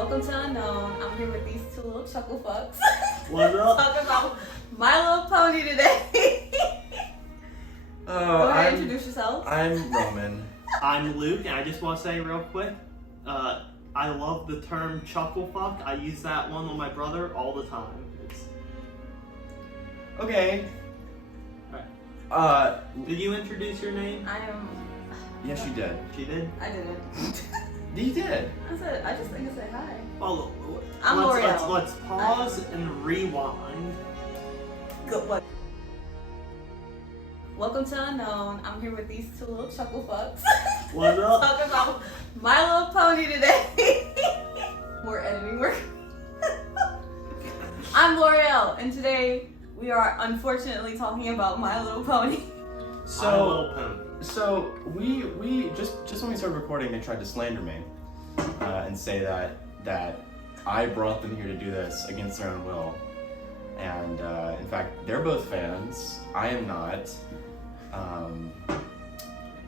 Welcome to Unknown. I'm here with these two little chuckle fucks. What's up? Talking about My Little Pony today. Go ahead, introduce yourself. I'm Roman. I'm Luke, and I just want to say real quick, I love the term chuckle fuck. I use that one on my brother all the time. Okay. Did you introduce your name? I am. Yes, you did. She did? I didn't. You did. I just think I said hi. Well, I'm Loreal. let's pause and rewind. Good one. Welcome to Unknown. I'm here with these two little chuckle fucks. What's up? Talking about My Little Pony today. More editing work. I'm Loreal, and today we are unfortunately talking about My Little Pony. So we just when we started recording, they tried to slander me and say that I brought them here to do this against their own will. And in fact, they're both fans. I am not.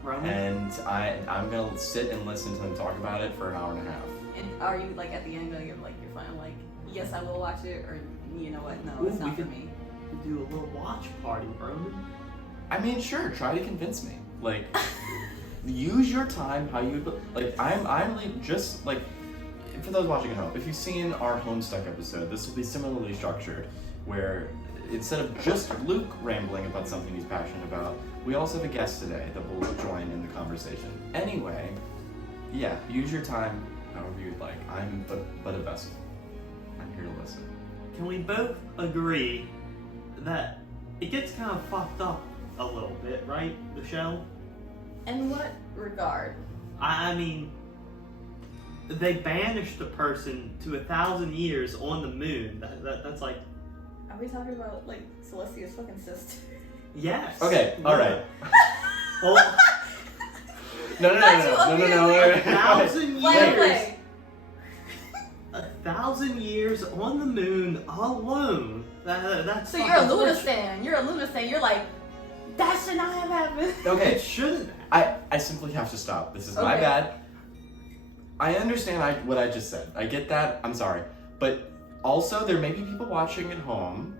Roman? And I'm gonna sit and listen to them talk about it for an hour and a half. And are you like at the end of you're fine, like, yes, I will watch it, or you know what, no, it's not for me. We could do a little watch party, Roman. I mean, sure, try to convince me. Like, use your time how you would. Like, I'm just like, for those watching at home, if you've seen our Homestuck episode, this will be similarly structured, where instead of just Luke rambling about something he's passionate about, we also have a guest today that will join in the conversation. Anyway, yeah, use your time however you'd like. I'm but a vessel. I'm here to listen. Can we both agree that it gets kind of fucked up a little bit, right? The show? In what regard? I mean, they banished a person to 1,000 years on the moon. That's like... Are we talking about, like, Celestia's fucking sister? Yes. Okay, Yeah. alright. Well, No. 1,000 Play. years. 1,000 years on the moon alone. That's So you're a fucking Luna torture. stan. You're a Luna stan. You're like, that should not have happened. Okay, It shouldn't. I simply have to stop. This is my Okay. bad. I understand what I just said. I get that. I'm sorry. But also, there may be people watching at home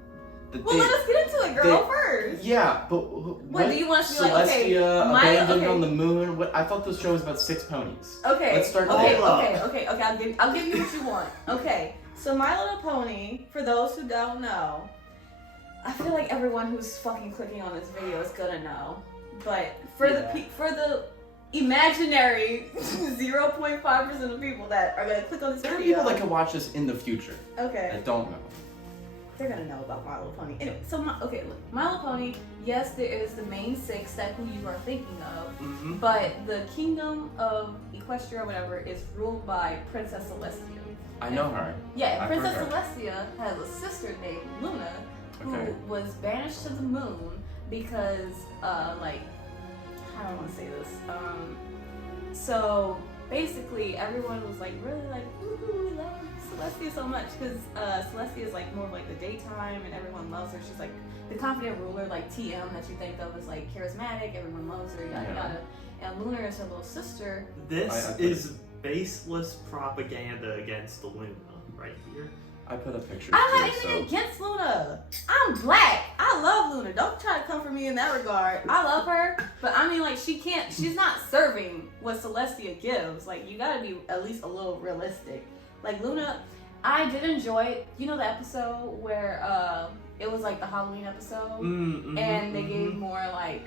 that Well, let us get into it, girl, first. Yeah, but What do you want us to be like, okay, Celestia my- abandoned okay. on the moon. What? I thought the show was about 6 ponies. Okay. Let's start Okay. there. Okay. I'll give you what you want. Okay. So My Little Pony, for those who don't know, I feel like everyone who's fucking clicking on this video is gonna know. But for the imaginary 0.5% of people that are gonna click on this There are video, people that can watch this in the future okay, that don't know. they're gonna know about My Little Pony. Anyway, so My Little Pony. Yes, there is the main six that who you are thinking of, Mm-hmm. but the kingdom of Equestria or whatever is ruled by Princess Celestia. I know her. Yeah, I've Princess heard Celestia has a sister named Luna, who Okay. was banished to the moon because, like, how do I want to say this? So basically, everyone was like really like, ooh, we love Celestia so much because Celestia is like more of like the daytime and everyone loves her. She's like the confident ruler, like TM that you think of as like charismatic. Everyone loves her, yada Yeah. yada. And Luna is her little sister. This I is baseless propaganda against the Luna right here. I put a picture. I don't have too, anything so. against Luna. I'm black. I love Luna. Don't try to come for me in that regard. I love her, but I mean, like, she's not serving what Celestia gives. Like, you gotta be at least a little realistic. Like, Luna, I did enjoy, you know, the episode where it was like the Halloween episode, and they gave more, like,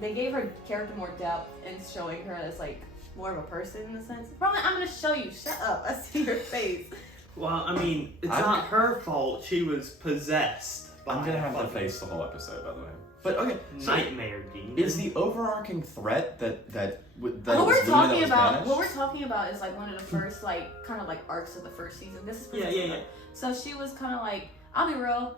they gave her character more depth in showing her as, like, more of a person in a sense. Probably, I'm gonna show you. Shut up. I see your face. Well, I mean, it's I'm- not her fault. She was possessed by I'm gonna have a to face the whole episode, by the way. But okay, so nightmare demon. is the overarching threat that What was we're Luna talking that was about, banished? what we're talking about is like one of the first like kind of like arcs of the first season. This is Yeah. So she was kind of like, I'll be real.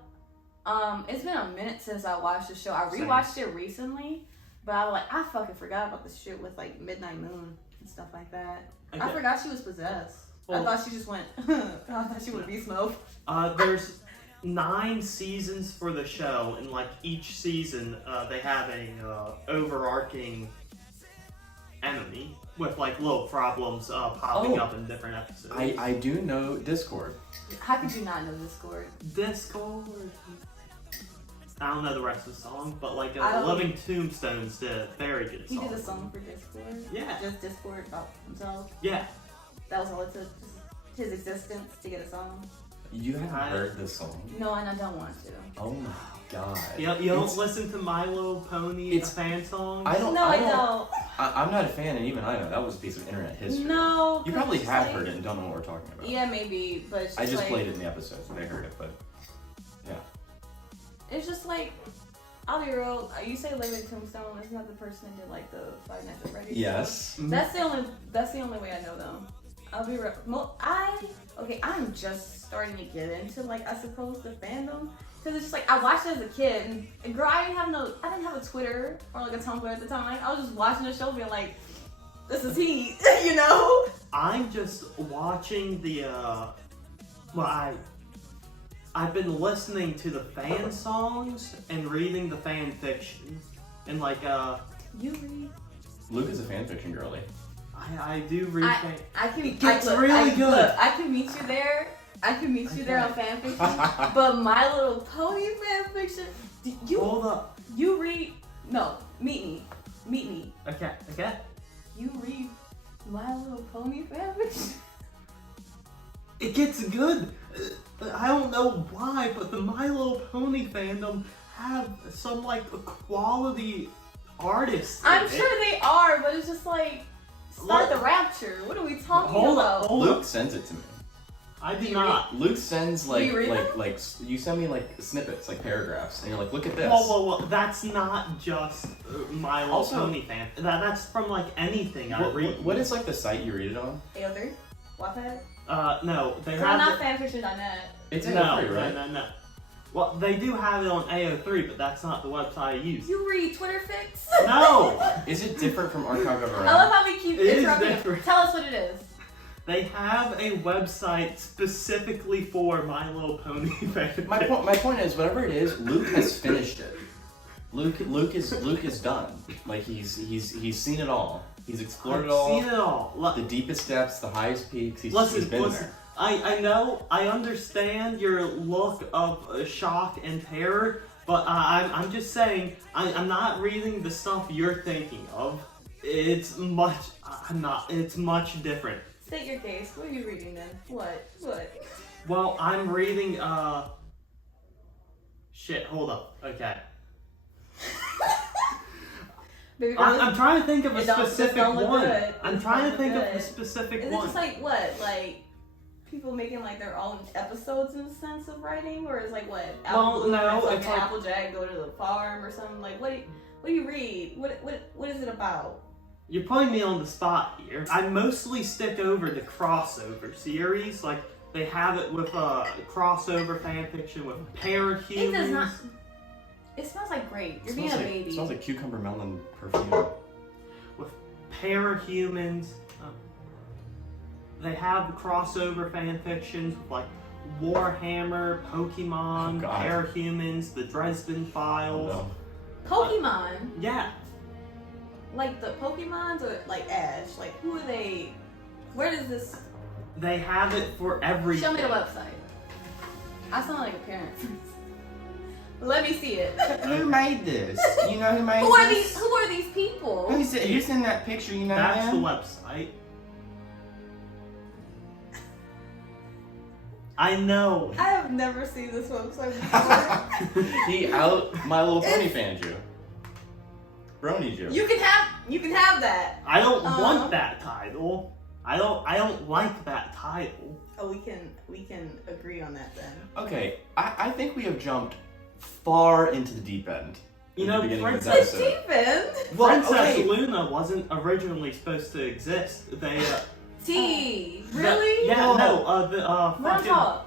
It's been a minute since I watched the show. I Same. rewatched it recently, but I fucking forgot about the shit with like Midnight Moon and stuff like that. I Okay. forgot she was possessed. Well- I thought she just went. I thought she would beast mode. There's 9 seasons for the show, and like each season, they have a overarching enemy. with like little problems popping up in different episodes. I do know Discord. How could you not know Discord? Discord. I don't know the rest of the song, but like I don't- Living Tombstones did a very good He song. did a song for Discord. Yeah. Just Discord about himself. Yeah. That was all it took. Just his existence to get a song. You haven't heard this song? No, and I don't want to. Oh my god. You don't listen to My Little Pony fan songs? I don't. No, I don't. I'm not a fan, and even I know that was a piece of internet history. No. You probably 'cause have like- heard it and don't know what we're talking about. Yeah, maybe, but it's just I just like, played it in the episode, so they heard it, but yeah. It's just like, I'll be real. You say Living Tombstone. Isn't that the person that did like the Five Nights at Freddy's? Yes. That's the only way I know them. I'll be real. I'm just starting to get into like I suppose the fandom because it's just like I watched it as a kid and girl I didn't have a Twitter or like a Tumblr at the time. I was just watching the show being like, this is he, you know. I'm just watching the I've been listening to the fan songs and reading the fan fiction and like You read. Luke is a fanfiction girly. I do read fan. It gets really good. Look, I can meet you there. I can meet you there on fanfiction. But My Little Pony fanfiction. Hold up. You read. No, meet me. Okay. You read My Little Pony fanfiction. It gets good. I don't know why, but the My Little Pony fandom have some like quality artists. I'm in it. sure they are, but it's just like start Look. the rapture. What are we talking Hold about? up. Luke sends it to me. I do You not. Luke sends like you read them? like you send me like snippets, like paragraphs, and you're like, look at this. Whoa! That's not just My Little Also- Pony fan. That's from like anything I read. What is like the site you read it on? AO3? Wattpad? No, they So I'm have. not fanfiction.net. It's No, AO3, right? no. Well, they do have it on AO3, but that's not the website I use. You read Twitter fics? No! Is it different from Archive of Our I Own? love how we keep It is interrupting. different. Tell us what it is. They have a website specifically for My Little Pony fan. My point is, whatever it is, Luke has finished it. Luke is done. Like he's seen it all. He's explored it all. I've seen it all. The deepest depths, the highest peaks. He's been Listen. there. I know, I understand your look of shock and terror, but I'm just saying, I'm not reading the stuff you're thinking of. It's much different. State your case. What are you reading then? What? Well, I'm reading, shit, hold up, okay. Baby, I'm trying to think of a It don't- specific this don't look one. good. I'm This trying don't to think look of a good. specific Is it one. just like what? Like people making like their own episodes in the sense of writing, or is like what? Well, no, like it's like- Applejack go to the farm or something. Like what do you read? What is it about? You're putting me on the spot here. I mostly stick over the crossover series. Like, they have it with crossover fanfiction with parahumans. It does not. It smells like grape. You're being a baby. It smells like cucumber melon perfume. With parahumans. They have the crossover fanfictions with, like, Warhammer, Pokemon, Oh, God. parahumans, the Dresden Files. Oh, Pokemon, Yeah. like the Pokemons, or like Ash. Like who are they? Where does this? They have it for everything. Show me the website. I sound like a parent. Let me see it. Who made this? You know who made Who are these people? Who's it? Who's in that picture? You know That's the them? website. I know. I have never seen this website before. He out My Little Pony fanned you. Bronied you. You can have that. I don't Uh-huh. want that title. I don't like that title. Oh, we can agree on that then. Okay, I think we have jumped far into the deep end. You in know, the beginning of The this Princess- episode. deep end. Well, Princess okay. Luna wasn't originally supposed to exist. They T. Really? yeah, no, the What fucking talk?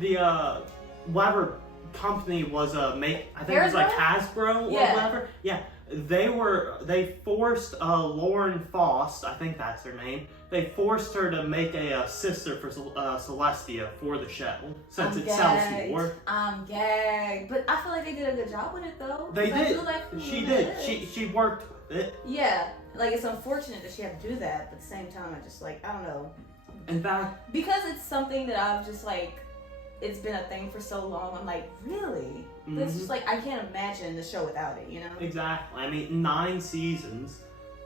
the whatever company was I think it was like Hasbro or Yeah. whatever. Yeah. They forced Lauren Faust, I think that's her name. They forced her to make a sister for Celestia for the show since it sells more. I'm gagged. But I feel like they did a good job with it though. They 'Cause I did. feel like who She it did. is. She worked with it. Yeah. like it's unfortunate that she had to do that, but at the same time, I just like I don't know. In fact, Because it's something that I've just like, it's been a thing for so long. I'm like, really? But it's just like I can't imagine the show without it. You know? exactly. I mean, 9 seasons,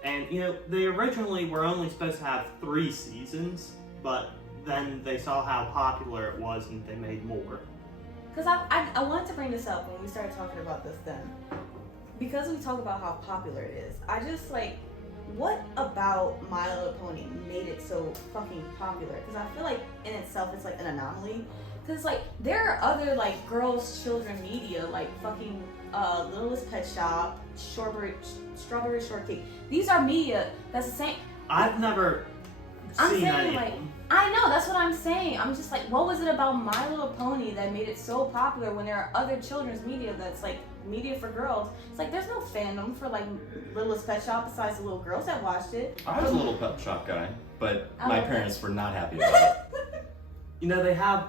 and they originally were only supposed to have 3 seasons, but then they saw how popular it was and they made more. Because I wanted to bring this up when we started talking about this then. Because we talk about how popular it is, I just like, what about My Little Pony made it so fucking popular? Because I feel like in itself it's like an anomaly. Because like there are other like girls' children media like fucking Littlest Pet Shop, Strawberry Shortcake. These are media that's the same. I've never seen any of them. I know, that's what I'm saying. I'm just like, what was it about My Little Pony that made it so popular when there are other children's media that's like media for girls? It's like there's no fandom for like Littlest Pet Shop besides the little girls that watched it. I was a little pet shop guy, but Oh, my okay. parents were not happy about it. They have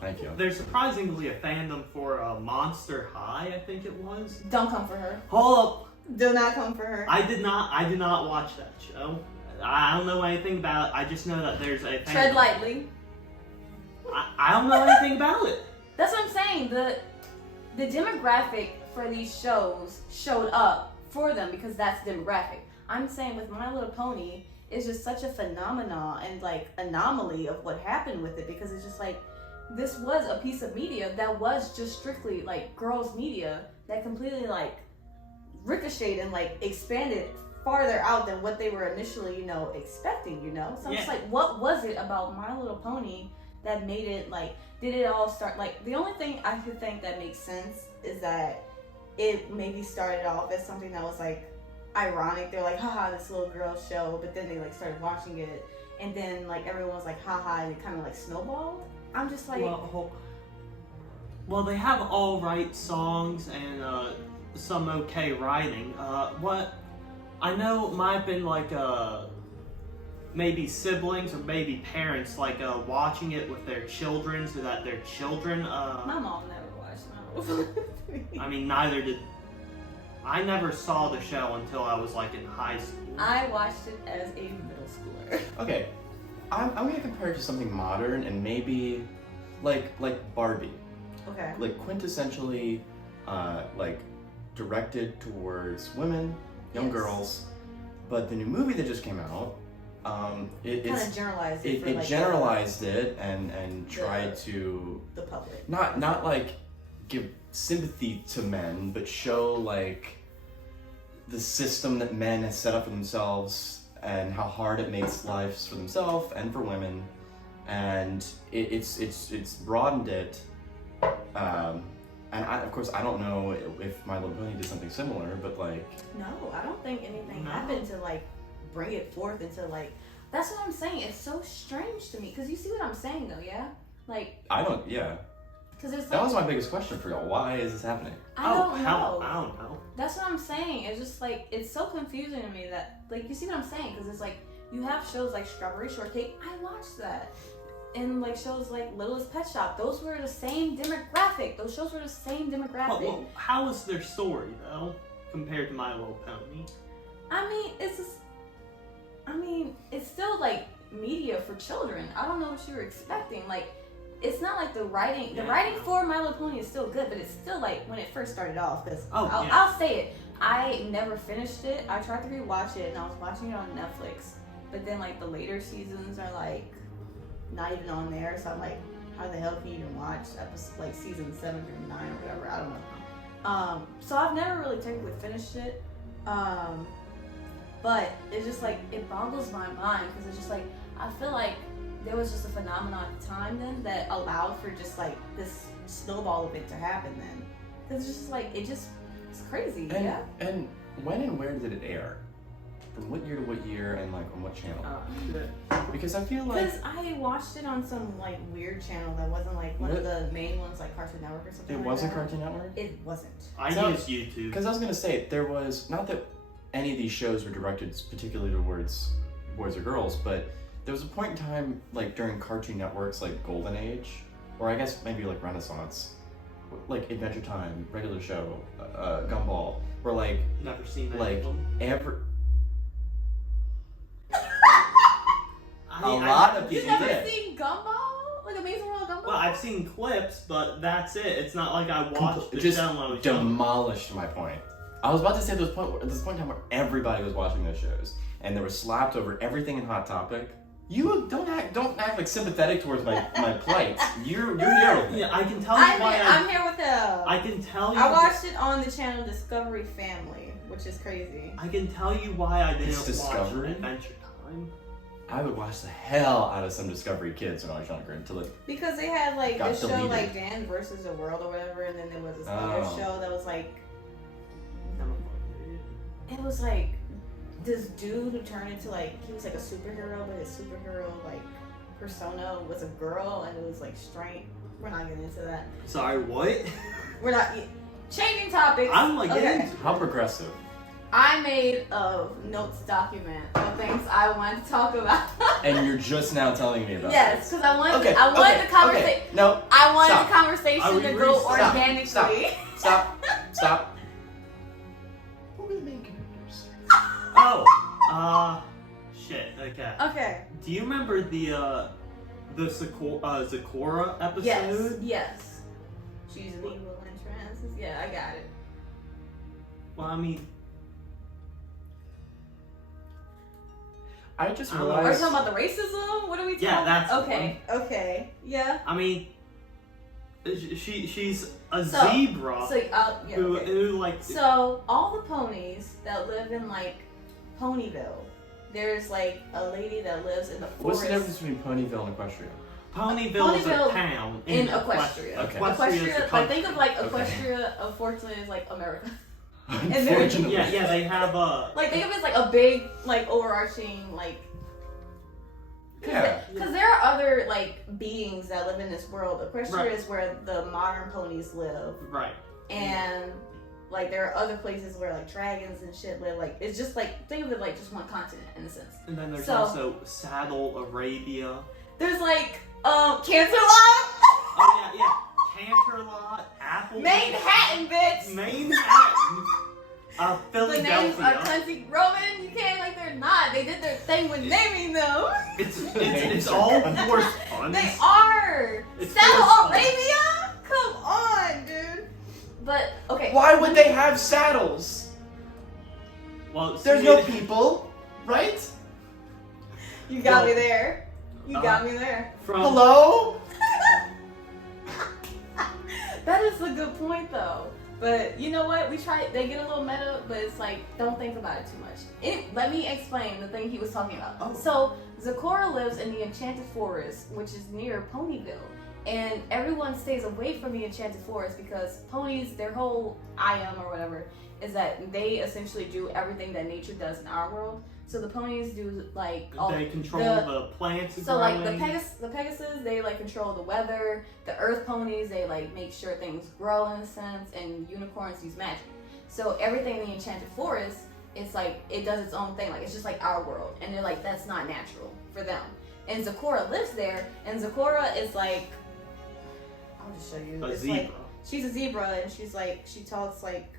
Thank you. there's surprisingly a fandom for Monster High, I think it was. Don't come for her. Hold up. Do not come for her. I did not watch that show. I don't know anything about it. I just know that there's a fandom. Tread lightly. I don't know anything about it. That's what I'm saying. The demographic for these shows showed up for them because that's the demographic. I'm saying with My Little Pony, it's just such a phenomenon and like anomaly of what happened with it because it's just like this was a piece of media that was just strictly like girls media that completely like ricocheted and like expanded farther out than what they were initially, expecting, So I'm just like, what was it about My Little Pony that made it like, did it all start, like, the only thing I could think that makes sense is that it maybe started off as something that was like ironic. They're like, haha, this little girl show, but then they like started watching it and then like everyone was like, haha, and it kind of like snowballed. I'm just like, Well, they have all right songs and some okay writing. What I know might have been like maybe siblings or maybe parents like watching it with their children so that their children. my mom never watched My Little Pony. I mean, neither did. I never saw the show until I was like in high school. I watched it as a middle schooler. Okay, I'm gonna compare it to something modern and maybe like Barbie, Okay. like quintessentially like directed towards women, young Yes. girls, but the new movie that just came out, Kind of generalized it for it like generalized it and tried to the public. not like give sympathy to men, but show like the system that men have set up for themselves and how hard it makes lives for themselves and for women, and it's broadened it. And of course I don't know if My Little Pony did something similar, but like No, I don't think anything No. happened to like bring it forth into like. That's what I'm saying. It's so strange to me because you see what I'm saying though, yeah. Like, yeah. because it's That like was my biggest question for y'all. Why is this happening? I don't know. I don't know. That's what I'm saying. It's just like it's so confusing to me that like you see what I'm saying because it's like you have shows like Strawberry Shortcake. I watched that. And like shows like Littlest Pet Shop, those were the same demographic. Those shows were the same demographic. Well, how is their story though compared to My Little Pony? I mean, it's still like media for children. I don't know what you were expecting. Like, it's not like the writing. The Yeah. writing for My Little Pony is still good, but it's still like when it first started off. Because Yeah. I'll say it, I never finished it. I tried to rewatch it, and I was watching it on Netflix. But then like the later seasons are like not even on there. So I'm like, how the hell can you even watch episode like season 7 through 9 or whatever? I don't know. So I've never really technically finished it. But it's just like, it boggles my mind because it's just like, I feel like there was just a phenomenon at the time then that allowed for just like this snowball event to happen then. Because it's just like, it's crazy, And, yeah? and when and where did it air? From what year to what year and like on what channel? Because I feel like Because I watched it on some like weird channel that wasn't like one of the main ones like Cartoon Network or something it like wasn't that. Cartoon Network? It wasn't. I So- use YouTube. Because I was gonna say, there was, not that any of these shows were directed particularly towards boys or girls, but there was a point in time, like during Cartoon Network's like golden age, or I guess maybe like Renaissance, like Adventure Time, regular show, Gumball, where like Never seen that. like every A lot of You people never did. seen Gumball? Like Amazing World of Gumball? Well, I've seen clips, but that's it. It's not like I watched the Just show when I was young. demolished my point. I was about to say at this point in time where everybody was watching those shows and they were slapped over everything in Hot Topic. You don't act like sympathetic towards my plight. You're here with me. Yeah, I can tell you why I'm here with him. I can tell you. I watched it on the channel Discovery Family, which is crazy. I can tell you why I didn't It's watch Discovery? Adventure Time. I would watch the hell out of some Discovery Kids when I was younger until it. Because they had like Got this show deleted. like Dan versus the World or whatever, and then there was this other Oh. show that was like, it was like this dude who turned into like, he was like a superhero, but his superhero like persona was a girl, and it was like strange. We're not getting into that. Sorry, what? We're not changing topics. I'm like, okay. How progressive. I made a notes document of things I wanted to talk about. And you're just now telling me about Yes, this. because I wanted Okay, the okay, conversation. okay. No, I wanted stop. the conversation Are we to go stop, organically. Stop. Who are the main characters? Oh, shit. Okay. Okay. Do you remember the Zakora episode? Yes. She's an evil and trans. Yeah, I got it. Well, I mean, I just I don't know. Are you realized. talking about the racism? What are we talking Yeah, about? that's the okay. Okay. Yeah. I mean, she's a So- zebra So, yeah, who okay. who like. So, all the ponies that live in, like, Ponyville, there's, like, a lady that lives in the What's forest. the difference between Ponyville and Equestria? Ponyville is a Ponyville town in Equestria. Equestria. Okay. Equestria is the Equestria, like, country. think of, like, Okay. Equestria, unfortunately, is, like, America. Unfortunately. Yeah, they have a. Like, think of it as, like, a big, like, overarching, like, Yeah. because there are other like beings that live in this world. Equestria Right. is where the modern ponies live, Right. and like there are other places where like dragons and shit live. Like it's just like think of it like just one continent in a sense. And then there's So- also Saddle Arabia. There's like Canterlot, Oh yeah. Canterlot, Apple. Manhattan, bitch. Manhattan. The names are Philadelphia. country Roman. You can't like they're not. They did their thing with naming them. It's all forced puns. They are. It's Saddle forced puns. Arabia. Come on, dude. But okay. Why would they have saddles? Well, There's see, no people, right? You got Well, me there. You got me there. From Hello? That is a good point though. But you know what? They get a little meta, but it's like, don't think about it too much. Let me explain the thing he was talking about. Oh. So, Zakora lives in the Enchanted Forest, which is near Ponyville. And everyone stays away from the Enchanted Forest because ponies, their whole IM or whatever, is that they essentially do everything that nature does in our world. So the ponies do like all they control the plants. So like growing. the Pegasus, they like control the weather. The Earth ponies, they like make sure things grow in a sense, and unicorns use magic. So everything in the Enchanted Forest, it's like it does its own thing. Like it's just like our world, and they're like that's not natural for them. And Zakora lives there, and Zakora is like, I'll just show you. A It's zebra. like she's a zebra, and she talks like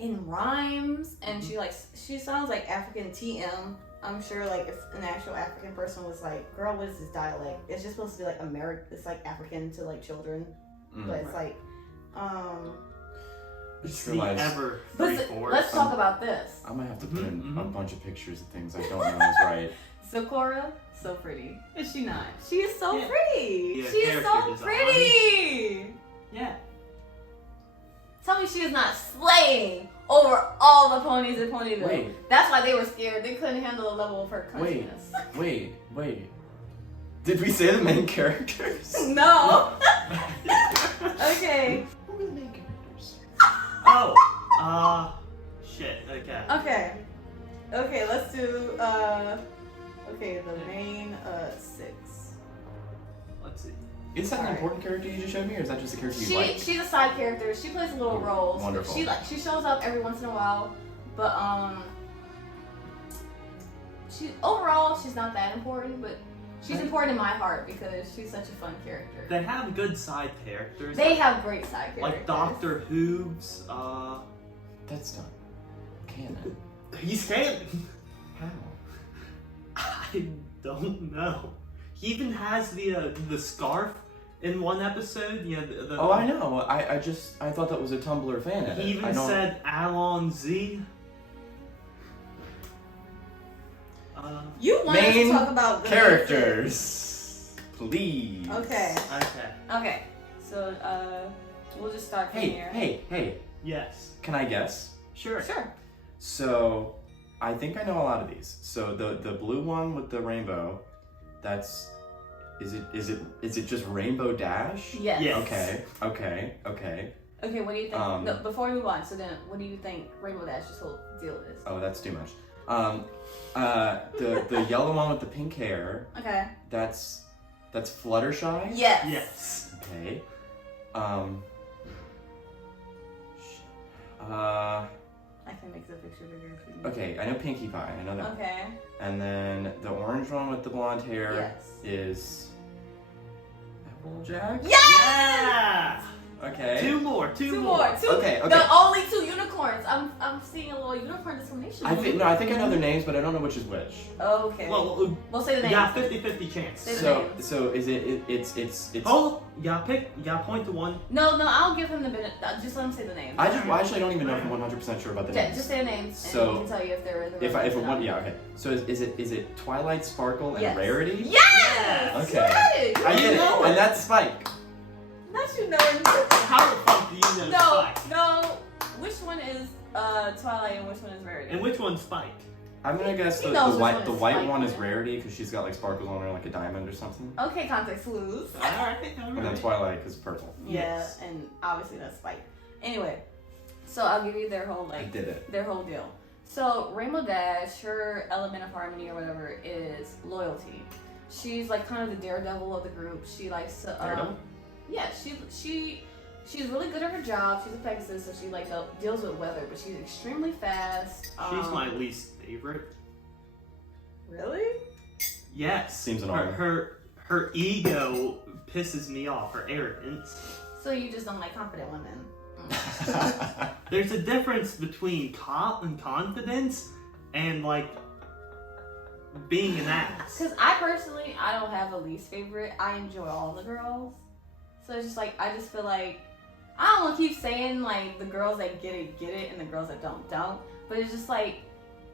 in rhymes, and she sounds like African TM. I'm sure like if an actual African person was like, girl, what is this dialect? It's just supposed to be like American, it's like African to like children. But it's like I just the realized ever but three-fourths. let's talk about this. I might have to put in Mhm, a mhm. bunch of pictures of things I don't know is right. Zakora, so pretty. Is she not? She is so Yeah. pretty. Yeah, She is so character design. pretty. Yeah. Tell me she is not slaying over all the ponies in Ponyville. Wait. That's why they were scared. They couldn't handle the level of her Wait, countriness. wait. Did we say the main characters? No. Okay. Who are the main characters? Oh. Shit. Okay. Okay, let's do okay, the main 6. Let's see. Is that an Alright. important character you just showed me, or is that just a character you She's like? a side character. She plays little roles. Wonderful. She shows up every once in a while, but overall she's not that important, but she's important in my heart because she's such a fun character. They have good side characters. They have great side characters. like Doctor Hooves. That's not canon. He's canon. How? I don't know. He even has the scarf in one episode. Yeah. Oh, I know. I thought that was a Tumblr fan edit. He even said Alon Z. You want us to talk about the characters, please. Okay. Okay. Okay. So we'll just start from here. Hey. Yes. Can I guess? Sure. So, I think I know a lot of these. So the blue one with the rainbow, is it just Rainbow Dash? Yes. Okay. Okay, what do you think? No, before we move on, so then what do you think Rainbow Dash's whole deal is? Oh, that's too much. The yellow one with the pink hair. Okay. That's Fluttershy? Yes. Okay. I can make the picture bigger if you need. Okay, I know Pinkie Pie. I know that. Okay. And then the orange one with the blonde hair Yes. is Applejack? Yeah. Okay. Two more. Okay. The only two unicorns. I'm seeing a little unicorn discrimination. I think I know their names, but I don't know which is which. Okay. Well, we'll say the names. yeah, 50-50 chance. Say the So names. so is it's Oh, you gotta point to one. No, I'll give him the minute. Just let him say the names. actually I don't even know if I'm 100% sure about the Yeah, names. just say the names, So, and he can tell you if they're the If right it ones or one not. yeah, okay. So is it Twilight Sparkle and Yes. Rarity? Yes! Okay. Right! I get it. know And it. that's Spike. Not you knowing. How the fuck do you know Spike? No. Which one is Twilight and which one is Rarity? And which one's Spike? I'm gonna guess He the knows which white one the is white Spike, one is man. Rarity because she's got like sparkles on her like a diamond or something. Okay, context clues. Alright. And then Twilight is purple. Yeah, Yes. and obviously that's Spike. Anyway, so I'll give you their whole I did it. their whole deal. So Rainbow Dash, her element of harmony or whatever is loyalty. She's like kind of the daredevil of the group. She likes to Daredevil? yeah, she's really good at her job. She's a Pegasus, so she like deals with weather, but she's extremely fast. She's my least favorite. Really? Yes. Seems annoying. Her ego pisses me off. Her arrogance. So you just don't like confident women. There's a difference between confidence and like being an ass. Because I personally, I don't have a least favorite. I enjoy all the girls. So it's just like, I just feel like, I don't want to keep saying like the girls that get it, and the girls that don't. But it's just like,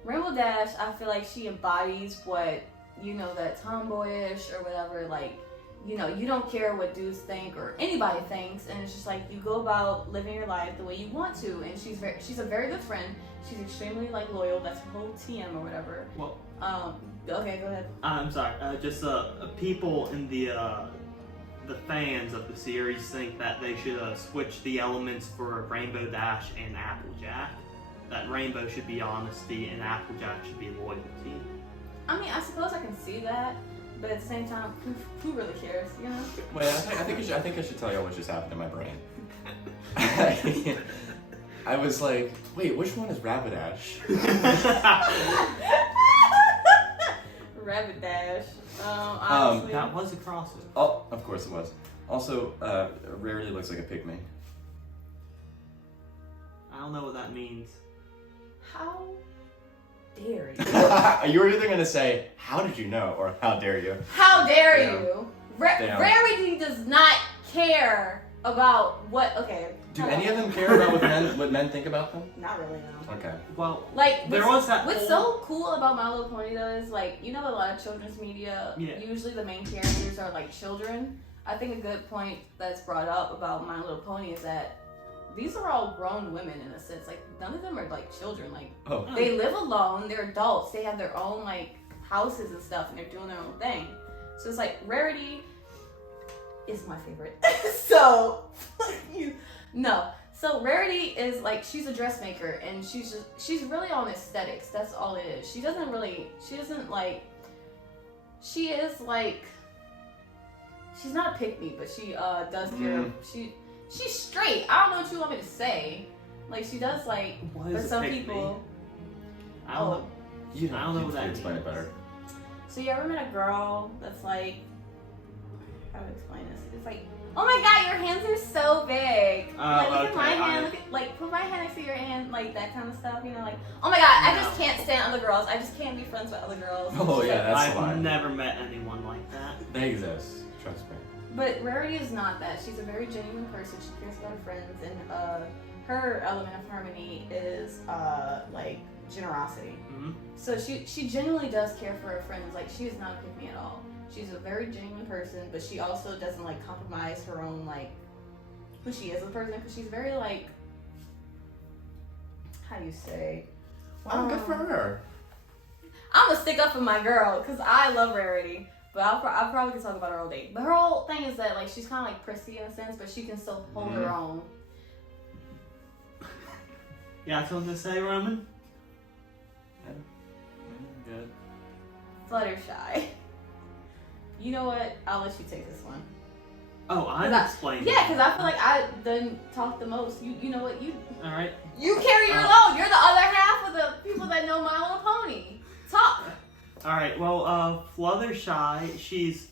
Rainbow Dash, I feel like she embodies what, that tomboyish or whatever, like, you don't care what dudes think or anybody thinks, and it's just like, you go about living your life the way you want to, and she's a very good friend. She's extremely like loyal. That's her whole TM or whatever. Well, okay, go ahead. I'm sorry. Just people in the fans of the series think that they should switch the elements for Rainbow Dash and Applejack. That Rainbow should be honesty and Applejack should be loyalty. I mean, I suppose I can see that, but at the same time, who really cares, Wait, I think I should tell y'all what just happened in my brain. I was like, wait, which one is Rapidash? Rabbit Dash. Honestly. That was a crossover. Oh, of course it was. Also, Rarity looks like a pygmy. I don't know what that means. How dare you? You were either gonna say, "How did you know?" or "How dare you?" How dare Damn. you? Damn. Rarity does not care about what. Okay. Do any of them care about what men think about them? Not really, no. Okay. Well, Like, there was that. What's so cool about My Little Pony though is like, a lot of children's media, Yeah. usually the main characters are like children. I think a good point that's brought up about My Little Pony is that these are all grown women in a sense. Like, none of them are like children. Like, Oh. they live alone, they're adults, they have their own like houses and stuff, and they're doing their own thing. So it's like, Rarity is my favorite. So, no. So Rarity is like, she's a dressmaker, and she's really on aesthetics. That's all it is. She is like, she's not a pick-me, but she does care. She's straight. I don't know what you want me to say. Like, she does like, What for is a some pick-me? people. I don't know. You I don't know what that explain it means. better. So you ever met a girl that's like, how to explain this. It's like, oh my god, your hands are so big. Like, look at my hand. Look at, like, put my hand next to your hand. Like, that kind of stuff. You know, like, oh my god, I just can't stand other girls. I just can't be friends with other girls. Oh yeah, that's I've fine. never met anyone like that. They exist. Trust me. But Rarity is not that. She's a very genuine person. She cares about her friends, and her element of harmony is like generosity. Mm-hmm. So she genuinely does care for her friends. Like, she is not a pick me at all. She's a very genuine person, but she also doesn't like compromise her own like who she is as a person, because she's very like, how do you say? Wow, good for her. I'm gonna stick up for my girl because I love Rarity, but I'll probably can talk about her all day. But her whole thing is that like she's kind of like prissy in a sense, but she can still hold her own. You got something to say, Roman? Good. Fluttershy. You know what? I'll let you take this one. Oh, I'm explaining. Yeah, because I feel like I done talk the most. You know what? All right. You carry your load. You're the other half of the people that know My Little Pony. Talk. All right. Well, Fluttershy, she's,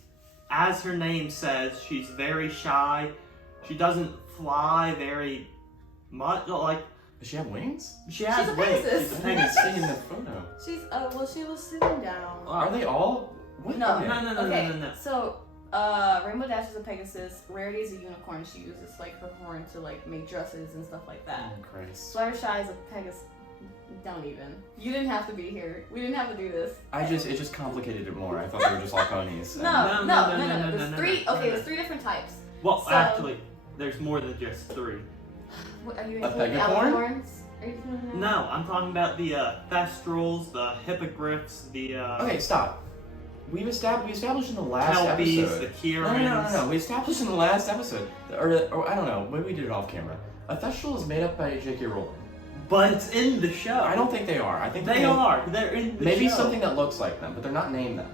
as her name says, she's very shy. She doesn't fly very much. Like, Does she have wings? she has She's a wings. Pegasus. She's a I didn't Pegasus. see in the photo. She's well, she was sitting down. Are they all? What? No, Okay. No. So, Rainbow Dash is a Pegasus. Rarity is a unicorn. She uses like her horn to like make dresses and stuff like that. Oh, Christ. Fluttershy is a Pegasus. Don't even. You didn't have to be here. We didn't have to do this. It just complicated it more. I thought they were just all ponies. No. No, There's three. Okay, there's three different types. Well, So- actually, there's more than just three. What, are you A including pegacorn? alicorns? Are you including that? No, I'm talking about the thestrals, the hippogriffs, the Okay, stop. We established in the last kelpies, episode. the Kierans. No. We established in the last episode, or I don't know. Maybe we did it off camera. A thestral is made up by J.K. Rowling. But it's in the show. I don't think they are. I think They are. They're in the Maybe show. something that looks like them, but they're not named them.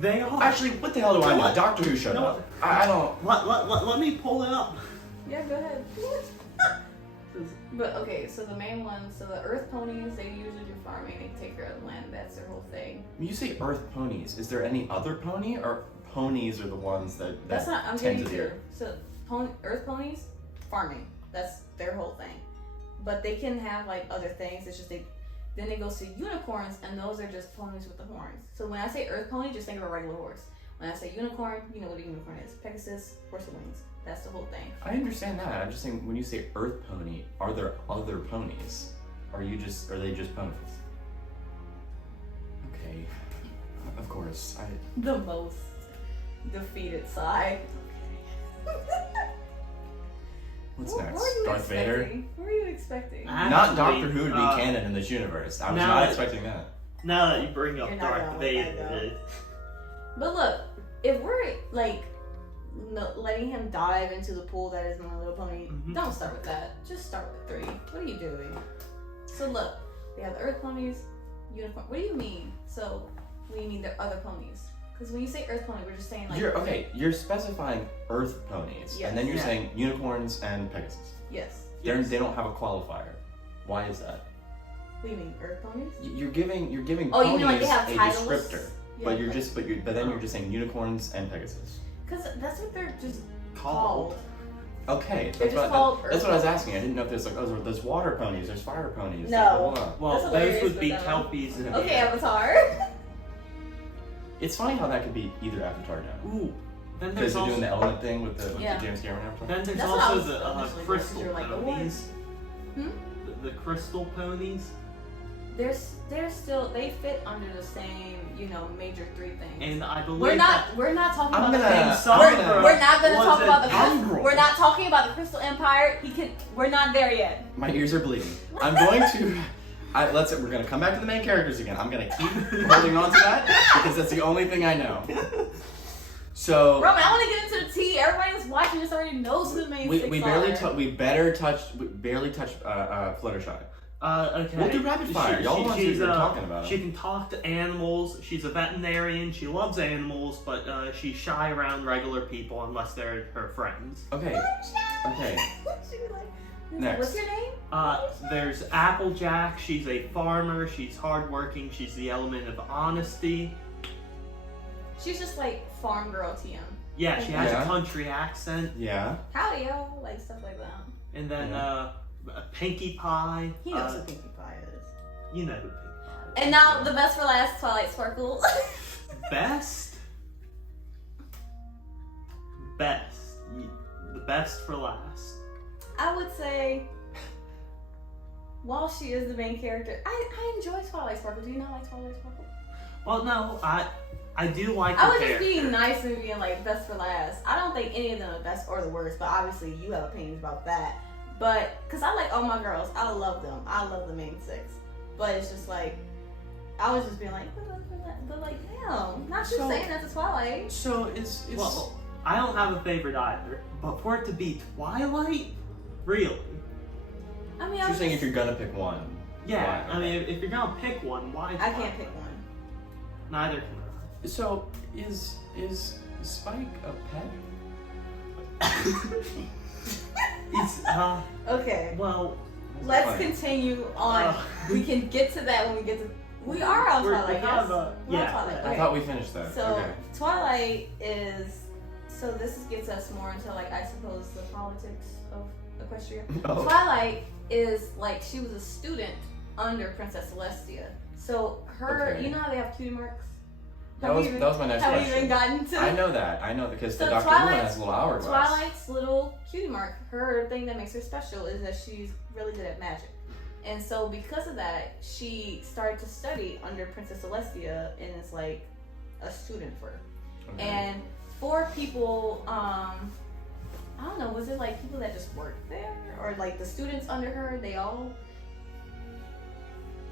They are. Actually, what the hell do I know? What? Doctor Who showed No. up. I don't. Let me pull it up. Yeah, go ahead. But okay, so the main ones, so the Earth ponies, they usually do farming. They take care of the land. That's their whole thing. When you say Earth ponies, is there any other pony, or ponies are the ones that That's not. I'm tend getting to the to. earth? So Earth ponies, farming. That's their whole thing. But they can have like other things. It's just then it goes to unicorns, and those are just ponies with the horns. So when I say Earth pony, just think of a regular horse. When I say unicorn, you know what a unicorn is. Pegasus, horse with wings. That's the whole thing. I understand that. I'm just saying, when you say Earth pony, are there other ponies? Are they just ponies? Okay, of course. The most defeated side. What's What next? were you Darth Vader? expecting? What were you expecting? Not Doctor Who to be canon in this universe. I was now not that- expecting that. Now that you bring up You're not Darth going with that, Vader, But look, if we're like letting him dive into the pool that is My Little Pony, Mhm. don't start with that. Just start with 3. What are you doing? So look, we have the Earth ponies, unicorn. What do you mean? So we mean the other ponies? Because when you say Earth pony, we're just saying like. You're specifying Earth ponies, Yes. and then you're Yeah. saying unicorns and Pegasus. Yes. Yes. They don't have a qualifier. Why is that? What do you mean Earth ponies? You're giving Oh, you ponies mean like they have a titles? descriptor, Yeah, but you're like- just but then you're just saying unicorns and Pegasus. Because that's what they're just called. called. Okay, They're just called that's Earth what I was ponies. asking. I didn't know if there's like there's water ponies, there's fire ponies. No. there's blah, blah, blah. well, That's those hilarious, would be but no. kelpies and Okay, Avatar. It's funny how that could be either Avatar now. Ooh. Then Because there's they're doing also the element thing with the Yeah. James Cameron Avatar. then there's That's what I also was the initially thinking, crystal 'cause you're like, ponies. Hmm? The crystal ponies. They're still they fit under the same major 3 things. And I believe We're that not talking I'm about gonna- the in I'm Sombra gonna- we're not gonna was talk an about the crystal. Umbral. We're not talking about the Crystal Empire. We're not there yet. My ears are bleeding. I'm going to. We're gonna come back to the main characters again. I'm gonna keep holding on to that because that's the only thing I know. So Roman, I want to get into the tea. Everybody that's watching this already knows who the main we 6 barely are. we barely touched Fluttershy. Okay. We'll do rapid fire. Y'all want to she's, you're talking about. She can talk to animals. She's a veterinarian. She loves animals, but she's shy around regular people unless they're her friends. Okay. Okay. She was like, Next. What's your name? There's Applejack. She's a farmer. She's hardworking. She's the element of honesty. She's just like farm girl TM. Yeah, she has Yeah. a country accent. Yeah. Howdy, yo, like stuff like that. And then Yeah. Pinkie Pie. He knows who Pinkie Pie is. You know who Pinkie Pie is. And now the best for last, Twilight Sparkle. Best. The best for last. I would say, while she is the main character, I enjoy Twilight Sparkle. Do you not like Twilight Sparkle? Well, no, I do like I her was just character. being nice and being like best for last. I don't think any of them are best or the worst, but obviously you have opinions about that. But because I like all my girls, I love them. I love the main six. But it's just like I was just being like, but like, damn, not just So- saying that to Twilight. So it's Well, I don't have a favorite either, but for it to be Twilight, really? I mean, you're saying if you're gonna pick one. Yeah, why? I mean, if you're gonna pick one, why? I Twilight? can't pick one. Neither can I. So is Spike a pet? It's Okay, well, let's Fine. continue on. We can get to that when we get to. We are on we're Twilight, kind yes. of We're on yeah. Twilight. I Okay. thought we finished that. So Okay. Twilight is. So this gets us more into like I suppose the politics of Equestria. Oh. Twilight is like she was a student under Princess Celestia. So her, Okay. you know how they have cutie marks. That was my next have question. you even gotten to? I know that because So the Dr. Luna Twilight's- has a little hourglass. Twilight's little cutie mark. Her thing that makes her special is that she's really good at magic. And so because of that, she started to study under Princess Celestia and is like a student for her. Okay. And for people, I don't know, was it like people that just worked there? Or like the students under her, they all?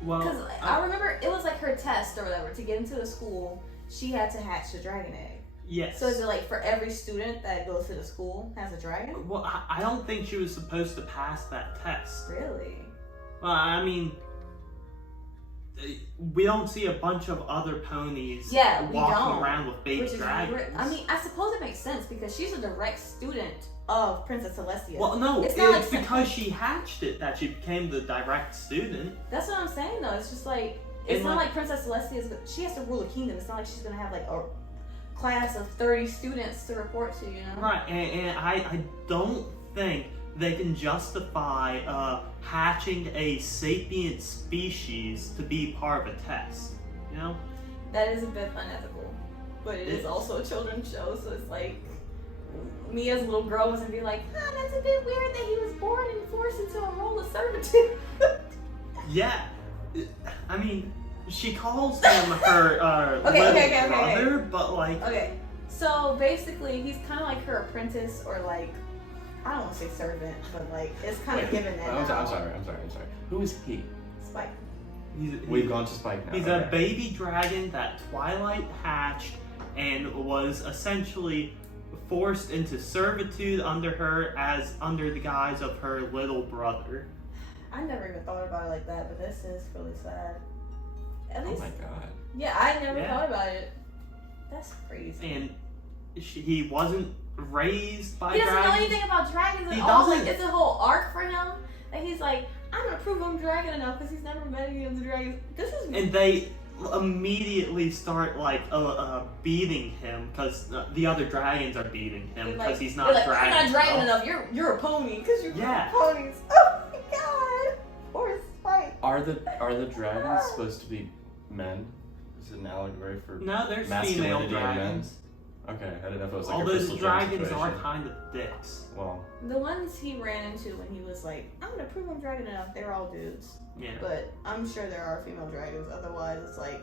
Well, Because I remember it was like her test or whatever. To get into the school, she had to hatch the dragon egg. yes. So is it like for every student that goes to the school has a dragon? Well, I don't think she was supposed to pass that test. Really? Well, I mean, we don't see a bunch of other ponies Yeah, we walking don't. around with baby Which is dragons. weird. I mean, I suppose it makes sense because she's a direct student of Princess Celestia. well, no, It's it's, not like- because she hatched it that she became the direct student. That's what I'm saying though. It's just like it's And, not like- like Princess Celestia is. She has to rule a kingdom. It's not like she's gonna have like a class of 30 students to report to. You know? Right, and I don't think they can justify hatching a sapient species to be part of a test. You know? That is a bit unethical, but it is also a children's show, so it's like me as a little girl was gonna be like, that's a bit weird that he was born and forced into a role of servitude. Yeah. I mean, she calls him her Okay, little okay, brother, but like, Okay, so basically he's kind of like her apprentice, or like I don't want to say servant, but like it's kind of Wait, given that. I'm now. sorry. Who is he? Spike. We've gone to Spike now. he's okay. a baby dragon that Twilight hatched and was essentially forced into servitude under her as under the guise of her little brother. I never even thought about it like that, but this is really sad. At Oh least, my god. yeah, I never Yeah. thought about it. That's crazy. And he wasn't raised by He doesn't know dragons. anything about dragons He at all. Like, doesn't. it's a whole arc for him that he's like, I'm gonna prove I'm dragon enough because he's never met any of the dragons. This is And they immediately start like beating him because the other dragons are beating him they're because like- he's they're not like, dragon. You're not dragon enough. enough. You're a pony because you're Yeah. ponies. Oh my god. Poor Spike. Are the dragons supposed to be men? Is it an allegory for No, there's female masculinity in men? dragons. Okay, I didn't know if it was like All a those Crystal Gems dragons are situation. kind of dicks. Well, The ones he ran into when he was like, I'm gonna prove I'm dragon enough, they were all dudes. Yeah. But I'm sure there are female dragons, otherwise it's like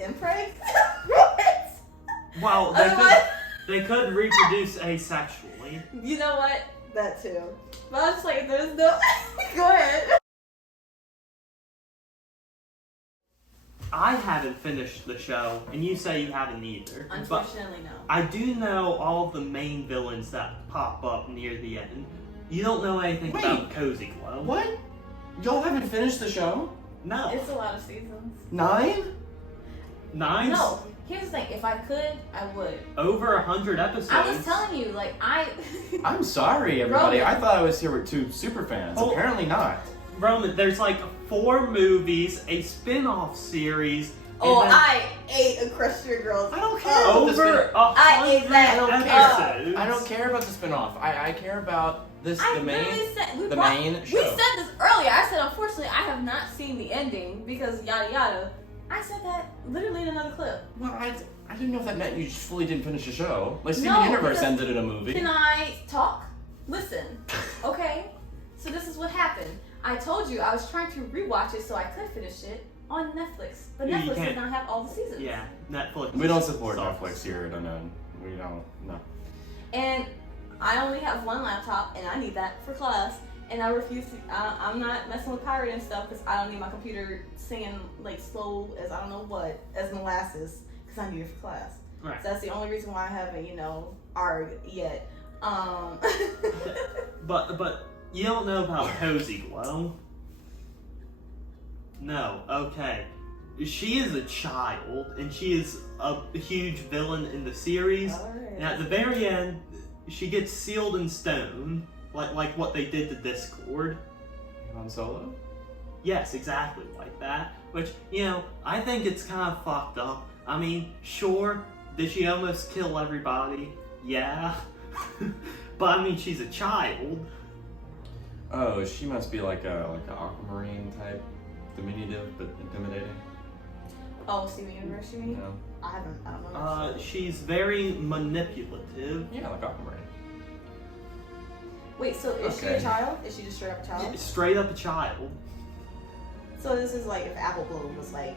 impreg? What? Well, Otherwise, they could reproduce asexually. you know what? That too. But I'm just like, there's no go ahead. I haven't finished the show, and you say you haven't either. But Unfortunately, no. I do know all of the main villains that pop up near the end. You don't know anything Wait. about Cozy Glow. what? Y'all haven't finished the show? No. It's a lot of seasons. 9? 9? No, here's the thing. If I could, I would. Over 100 episodes. I was telling you, like, I'm sorry, everybody. Roman. I thought I was here with 2 super fans. Oh. Apparently not. Roman, there's like 4 movies, a spin-off series, Oh, then- I ate Equestria Girls. I don't care about the Over spin-off. I ate 100 that. I don't episodes. I don't care about the spin-off. I care about this I the main literally said the main we show. said this earlier. I said unfortunately I have not seen the ending because yada yada. I said that literally in another clip. Well, I didn't know if that meant you just fully didn't finish the show. Like Steven No, Universe because- ended in a movie. Can I talk? Listen, okay? So this is what happened. I told you I was trying to rewatch it so I could finish it on Netflix, but You Netflix does can't- not have all the seasons. Yeah, Netflix. We don't support sucks. Netflix here at Unknown. We don't. No. And I only have one laptop, and I need that for class. And I refuse to. I'm not messing with pirating stuff because I don't need my computer singing like slow as I don't know what as molasses because I need it for class. Right. So that's the only reason why I haven't ARG yet. But you don't know about Cozy Glow? No. Okay. She is a child, and she is a huge villain in the series. Alright. And at the very end, she gets sealed in stone, like what they did to Discord. Han Solo? Yes, exactly like that. Which, I think it's kind of fucked up. I mean, sure, did she almost kill everybody? Yeah. But I mean, she's a child. Oh, she must be like an aquamarine type, diminutive but intimidating. Oh, Steven Universe, you mean? No. I don't know. She's very manipulative. Yeah, like aquamarine. Wait, so is she Okay. a child? Is she just straight up a child? Straight up a child. So this is like if Apple Bloom was like,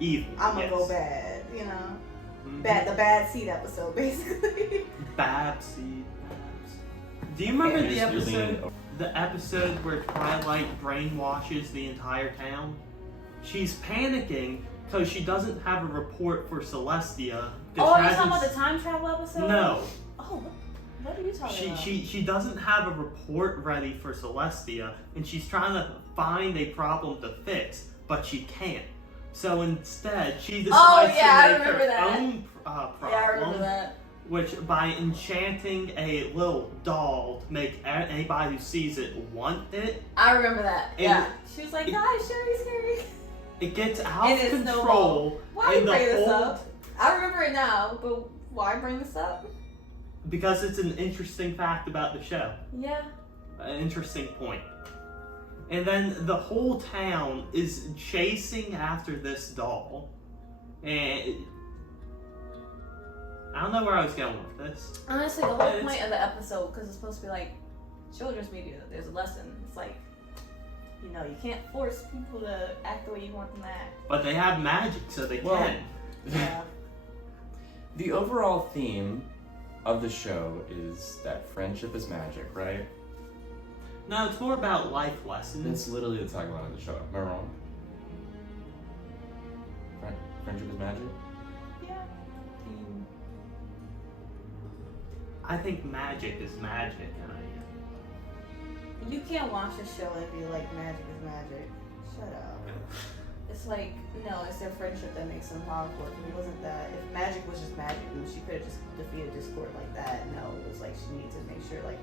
Evil. I'm gonna yes. go bad, Mhm. the bad seed episode, basically. Babsy. Do you remember the You're leaning episode? over. The episode where Twilight brainwashes the entire town? She's panicking because she doesn't have a report for Celestia. Oh, you're talking about the time travel episode? No. Oh, what are you talking about? She doesn't have a report ready for Celestia, and she's trying to find a problem to fix, but she can't. So instead, she decides yeah, I to make remember her that. own problem. Yeah, I remember that. Which, by enchanting a little doll to make anybody who sees it want it, I remember that. And Yeah. She was like, guys, scary. it gets out And of it control. snowballed. Why and you bring the this whole- up? I remember it now, but why bring this up? Because it's an interesting fact about the show. Yeah. An interesting point. And then the whole town is chasing after this doll. And I don't know where I was going with this. Honestly, the whole point of the episode, because it's supposed to be like children's media, there's a lesson. It's like, you can't force people to act the way you want them to act. But they have magic, so they Well- can. Yeah. The overall theme of the show is that friendship is magic, right? No, it's more about life lessons. That's literally the tagline of the show. Am I wrong? Friendship is magic? Yeah. I think magic is magic. You can't watch a show and be like, magic is magic. Shut up. It's like, no, it's their friendship that makes them powerful. If it wasn't that, if magic was just magic, then she could have just defeated Discord like that. No, it was like she needed to make sure like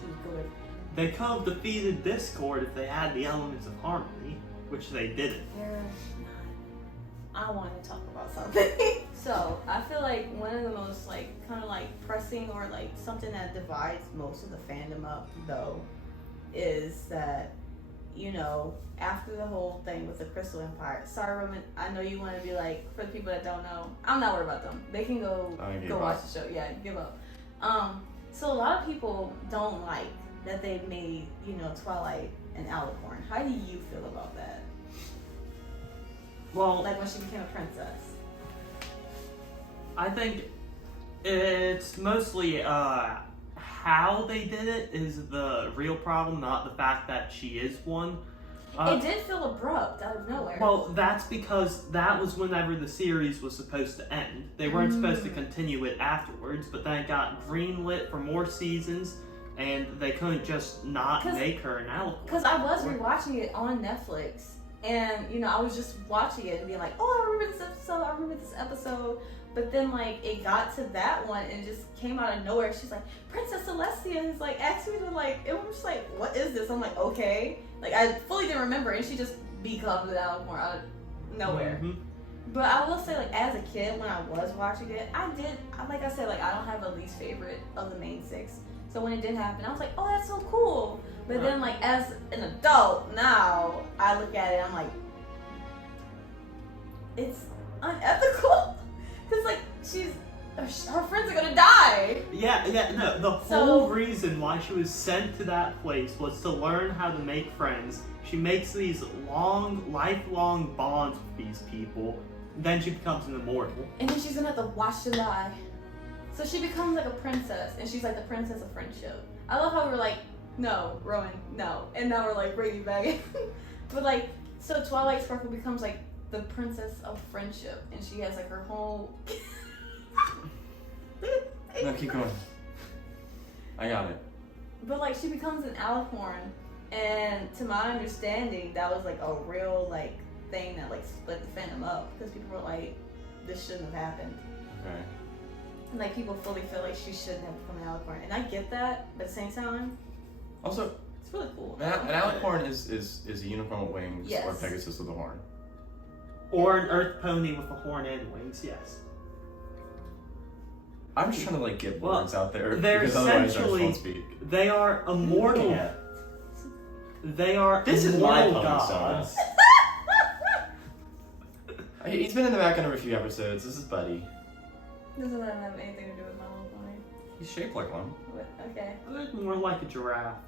she was good. They could have defeated Discord if they had the elements of harmony, which they didn't. I wanted to talk about something. So I feel like one of the most like kind of like pressing or like something that divides most of the fandom up though is that after the whole thing with the Crystal Empire. Sorry, Roman. I know you want to be like, for the people that don't know, I'm not worried about them. They can go watch the show. Yeah, give up. So a lot of people don't like that they made Twilight an alicorn. How do you feel about that? Well, Like when she became a princess. I think it's mostly how they did it is the real problem, not the fact that she is one. It did feel abrupt out of nowhere. Well, that's because that was whenever the series was supposed to end. They weren't supposed to continue it afterwards, but then it got greenlit for more seasons, and they couldn't just not make her an alicorn. Because I was rewatching it on Netflix, and I was just watching it and being like, oh, I remember this episode. But then like it got to that one and it just came out of nowhere. She's like, Princess Celestia is like asking me to like, it was just like, what is this? I'm like, okay. Like I fully didn't remember, and she just becomes it out of nowhere. Mhm. But I will say, like, as a kid, when I was watching it, like I said, like, I don't have a least favorite of the main 6. So when it did happen, I was like, oh, that's so cool. But then, like, as an adult now, I look at it, I'm like, it's unethical. Because, like, her friends are gonna die. No, the whole reason why she was sent to that place was to learn how to make friends. She makes these lifelong bonds with these people. Then she becomes an immortal. And then she's gonna have to watch them die. So she becomes like a princess, and she's like the princess of friendship. I love how we were like, no, Rowan, no. And now we're like bringing back it. But like, so Twilight Sparkle becomes like the princess of friendship, and she has like her whole... No, keep going. I got it. But like, she becomes an alicorn, and to my understanding, that was like a real like thing that like split the fandom up, because people were like, this shouldn't have happened. Okay. And like, people fully feel like she shouldn't have become an alicorn, and I get that, but at the same time, Also, it's really cool. an alicorn is a unicorn with wings, Yes. or Pegasus with a horn. Or an earth pony with a horn and wings, yes. I'm just trying to like get words out there They're because otherwise I just essentially- won't speak. They are immortal. Yeah. They are This is my immortal pony gods. He's been in the background of a few episodes. This is Buddy. Doesn't have anything to do with My Little Pony. He's shaped like one. But, okay. They're more like a giraffe.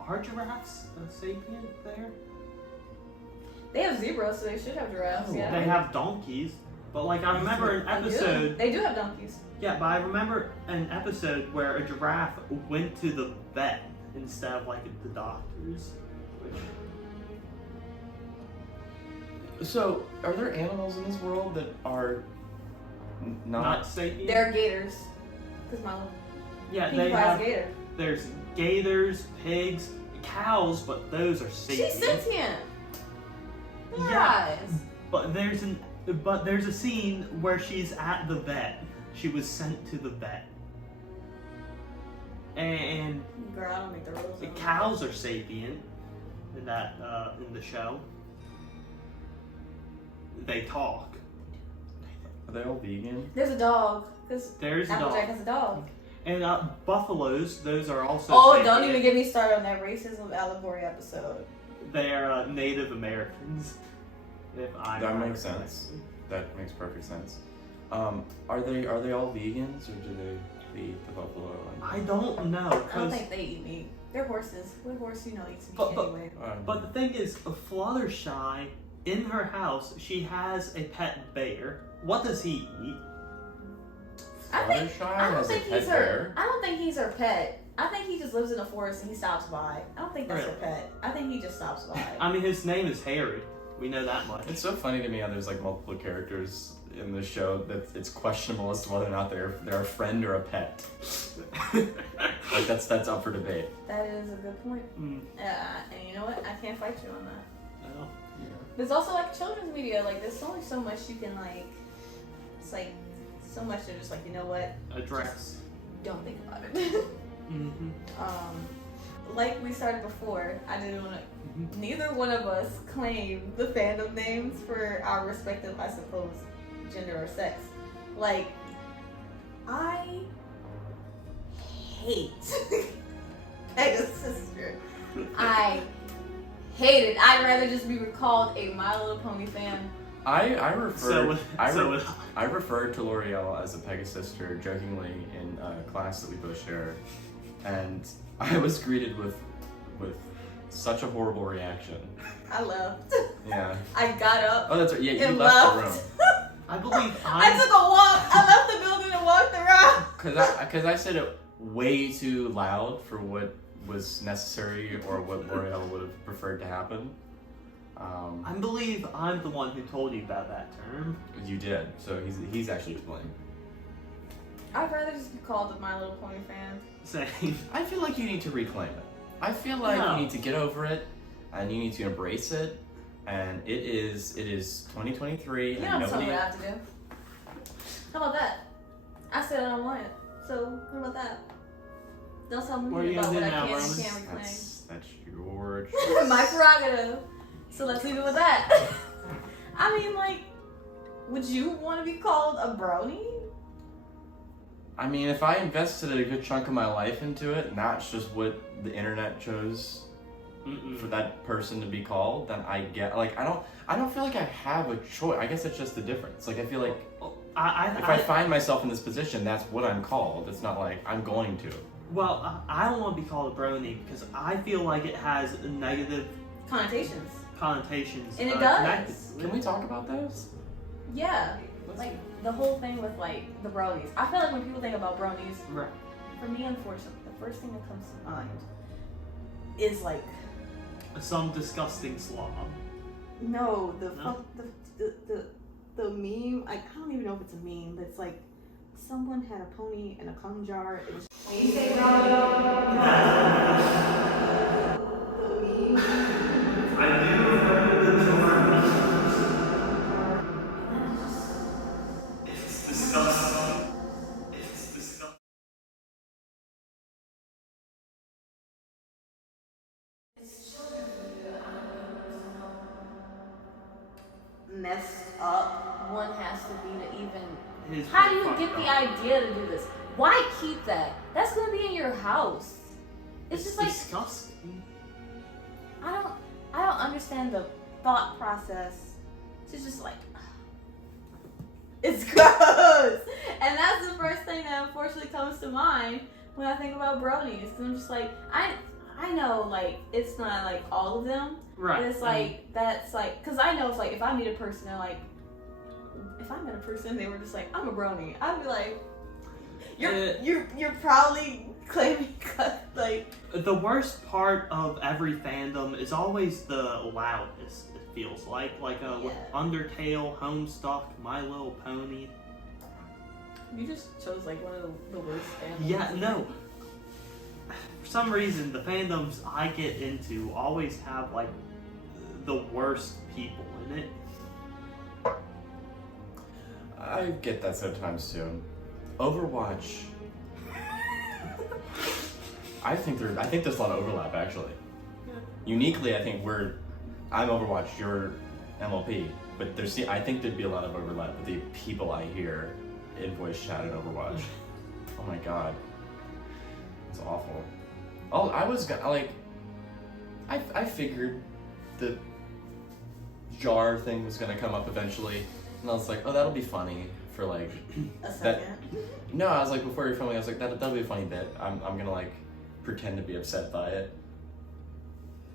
Are giraffes sapient there? They have zebras, so they should have giraffes, Oh, yeah. They have donkeys. But like, I remember an episode... They do have donkeys. Yeah, but I remember an episode where a giraffe went to the vet instead of like the doctors. So, are there animals in this world that are Not sapient? They're gators. Because my little Yeah, Pinkie they Pie's have... gator. There's gators, pigs, cows, but those are sapient. She's sentient. Yeah. Guys. But there's a scene where she's at the vet. She was sent to the vet. And Girl, I don't make the rules. the cows are sapient in that in the show. They talk. Are they all vegan? There's a dog. Because There's a Applejack dog. has a dog. And buffaloes, those are also Oh, sapient. don't even get me started on that racism allegory episode. They are Native Americans. If I That remember makes sense. correctly. That makes perfect sense. Are they all vegans or do they eat the buffalo? I don't know. I don't 'cause- think they eat meat. They're horses. What horse you know eats meat But- anyway? But the thing is, Fluttershy, in her house, she has a pet bear. What does he eat? I don't has a think pet he's bear. her. I don't think he's her pet. I think he just lives in the forest and he stops by. I don't think that's her Really? pet. I think he just stops by. I mean, his name is Harry. We know that much. It's so funny to me how there's like multiple characters in the show that it's questionable as to whether or not they're a friend or a pet. Like that's up for debate. That is a good point. Mm, And you know what? I can't fight you on that. no. But it's also like children's media. Like there's only so much you can like. It's like so much they're just like, you know what? Address. Don't think about it. Mm-hmm. Like we started before, I didn't want to. Neither one of us claim the fandom names for our respective, I suppose, gender or sex. Like, I hate Pega's sister. I hate it. I'd rather just be recalled a My Little Pony fan. I referred So I referred to Loreal as a Pegasister jokingly in a class that we both shared, and I was greeted with such a horrible reaction. I left. Yeah. I got up Oh, that's right. Yeah, you and left the room. left. I believe I took a walk. I left the building and walked around. Cause I said it way too loud for what was necessary or what Loreal would have preferred to happen. I believe I'm the one who told you about that term. You did, so he's actually to blame. I'd rather just be called a My Little Pony fan. Saying, I feel like you need to reclaim it. I feel like No. you need to get over it, and you need to embrace it. And it is 2023, You and don't tell me nobody. what I have to do. How about that? I said I don't want it. So, what about that? Don't tell me What are you about gonna what do I now, can and Roman? can't reclaim. That's your My prerogative. So let's leave it with that. I mean, like, would you want to be called a brony? I mean, if I invested a good chunk of my life into it, and that's just what the internet chose for that person to be called, then I get, like, I don't feel like I have a choice. I guess it's just the difference. Like, I feel like if I find myself in this position, that's what I'm called. It's not like I'm going to. Well, I don't want to be called a brony because I feel like it has negative Connotations. connotations. And it connected does. to it. Can we talk about those? Yeah. Like, the whole thing with, like, the bronies. I feel like when people think about bronies, Right. for me, unfortunately, the first thing that comes to mind is, like, Some disgusting slob. no, No? the meme. I don't even know if it's a meme, but it's like someone had a pony in a cum jar. It was. When you say brony, the meme. I do remember the term. It's disgusting. It's disgusting. Messed up one has to be to even. It is How do you fucked get the up. idea to do this? Why keep that? That's gonna be in your house. It's just like disgusting. I don't understand the thought process. It's just like it's gross, and that's the first thing that unfortunately comes to mind when I think about bronies. Cause I'm just like I know like it's not like all of them, Right. but it's like that's like because I know it's like if I meet a person, they're like if I met a person, they were just like I'm a brony, I'd be like you're probably claiming like The worst part of every fandom is always the loudness. It feels like with Undertale, Homestuck, My Little Pony. you just chose like one of the worst fandoms. Yeah, no. For some reason, the fandoms I get into always have like the worst people in it. I get that sometimes too. Overwatch. I think there's a lot of overlap actually. Yeah. Uniquely, I think I'm Overwatch, you're MLP, but I think there'd be a lot of overlap with the people I hear in voice chat in Overwatch. Oh my god, it's awful. Oh, I figured the jar thing was gonna come up eventually, and I was like, oh, that'll be funny for like A second. No, I was like, before you're filming, I was like, that'll be a funny bit. I'm gonna like pretend to be upset by it.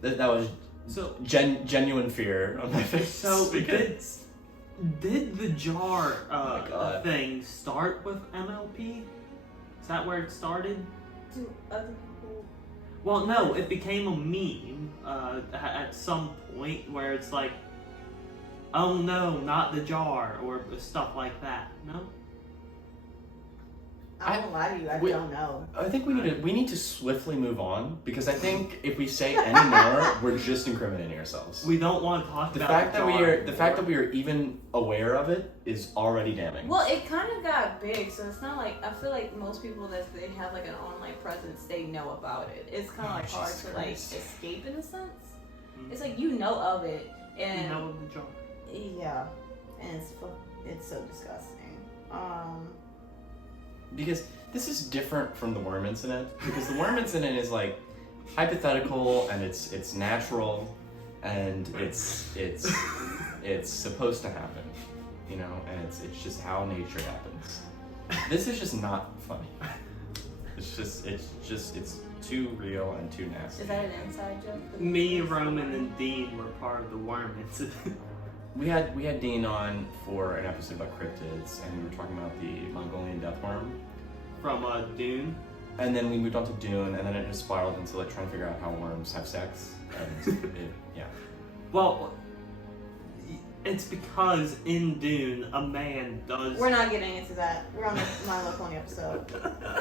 That was So genuine fear on my face. So because did the jar my God. thing start with MLP? Is that where it started? Do other people? Well, no, it became a meme at some point where it's like, oh no, not the jar, or stuff like that. No? I won't lie to you, I don't know. I think we need to swiftly move on because I think if we say any more, we're just incriminating ourselves. We don't want to talk The about fact that jar the fact that we are even aware of it is already damning. Well, it kind of got big, so it's not like I feel like most people that they have like an online presence, they know about it. It's kind of like hard Jesus to like Christ. escape in a sense. Mhm. It's like you know of it, and You know the jar. yeah, and it's so disgusting. Because this is different from the worm incident. Because the worm incident is like hypothetical and it's natural and it's supposed to happen, you know, and it's just how nature happens. This is just not funny. It's too real and too nasty. Is that an inside joke? Me, Roman, and Dean were part of the worm incident. We had Dean on for an episode about cryptids, and we were talking about the Mongolian deathworm. From Dune. And then we moved on to Dune, and then it just spiraled into like trying to figure out how worms have sex. And yeah. Well, it's because in Dune, a man does. We're not getting into that. We're on the My Little Pony episode.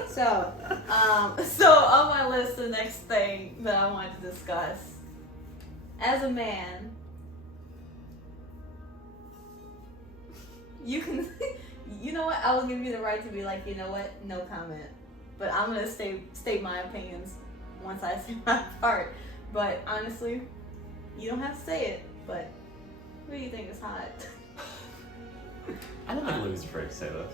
So on my list, the next thing that I wanted to discuss, as a man, you can, you know what? I will give you the right to be like, you know what? No comment. But I'm gonna state my opinions once I say my part. But honestly, you don't have to say it. But Who do you think is hot? I don't think Luke's afraid to say this.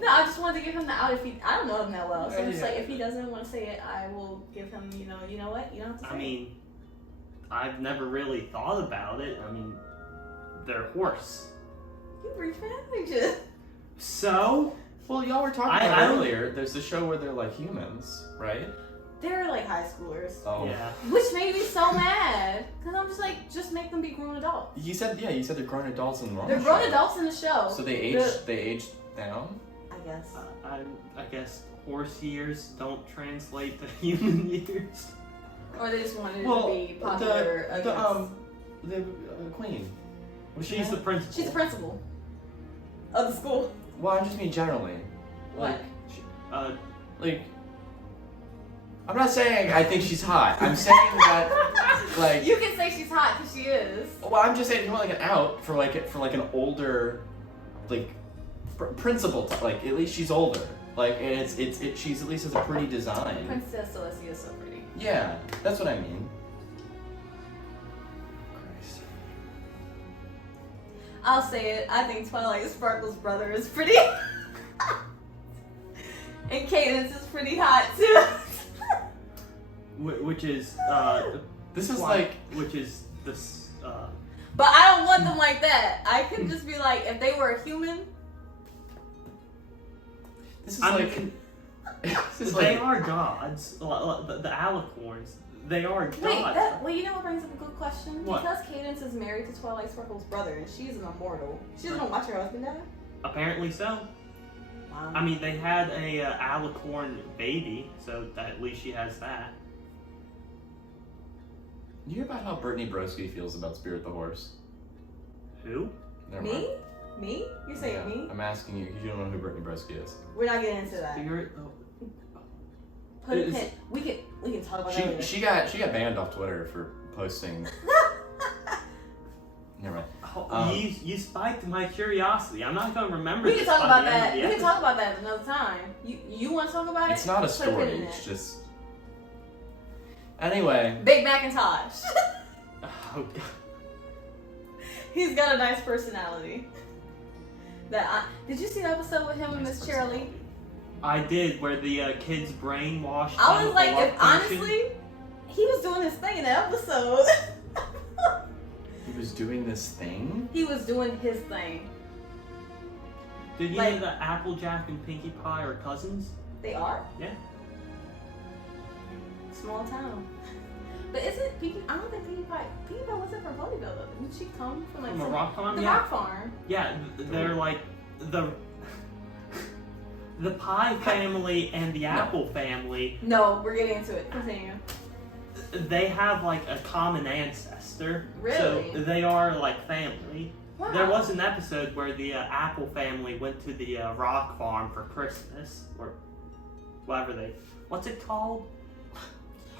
No, I just wanted to give him the out if he. I don't know him that well, so it's Yeah. like if he doesn't want to say it, I will give him. You know what? You don't have to say I mean, I've never really thought about it. I mean, they're horse. it. You reach manager. So? Well, y'all were talking I about don't- earlier. There's a show where they're like humans, right? They're like high schoolers, Oh. Yeah. which made me so mad because I'm just like, just make them be grown adults. You said they're grown adults in the wrong They're grown show. adults in the show. So they aged down. I guess. I guess horse years don't translate to human years. Or they just wanted Well, to be popular against. the queen. Was she She's the that? principal. She's the principal of the school. Well, I just mean generally. What? Like, I'm not saying I think she's hot. I'm saying that, like, You can say she's hot because she is. well, I'm just saying if you want like an out for like an older, like, principal, like at least she's older. Like, and she's at least has a pretty design. Princess Celestia is so pretty. Yeah, that's what I mean. Christ. I'll say it. I think Twilight Sparkle's brother is pretty. And Cadence is pretty hot too. Which is This is Twilight, like which is this But I don't want them like that. I could just be like, if they were a human. this is I like mean, this is they like are gods. The alicorns. They are gods. Wait, you know what brings up a good question? What? Because Cadence is married to Twilight Sparkle's brother and she's an immortal. She doesn't watch her husband die? Apparently so. Wow. I mean, they had a alicorn baby, so that, at least she has that. You hear about how Brittany Broski feels about Spirit the Horse? Who? Never mind. Me? You're saying Yeah, me? I'm asking you because you don't know who Brittany Broski is. We're not getting into that. Spirit. Put a Is- pin. We can talk about that later. She got banned off Twitter for posting. Never mind. You spiked my curiosity. I'm not going to remember. We can this talk by about the end of that. the We can episode. talk about that another time. You want to talk about it? It's not a Put pin story. in It's it. just. Anyway. Big Macintosh. Oh, God. He's got a nice personality. Did you see the episode with him and Miss Shirley? I did, where the kid's brainwashed. I him was with like, the love if potion. honestly, he was doing his thing in the episode. He was doing this thing? He was doing his thing. Did you like- know that Applejack and Pinkie Pie are cousins? They are? Yeah. Small town. But isn't Pinkie? I don't think Pinkie Pie wasn't from Ponyville though. Didn't she come from like From a some- rock farm? the Yeah. rock farm? Yeah, they're like the Pie family and the Apple family. No, we're getting into it. Continue. They have like a common ancestor. Really? So they are like family. Wow. There was an episode where the Apple family went to the rock farm for Christmas, or whatever what's it called?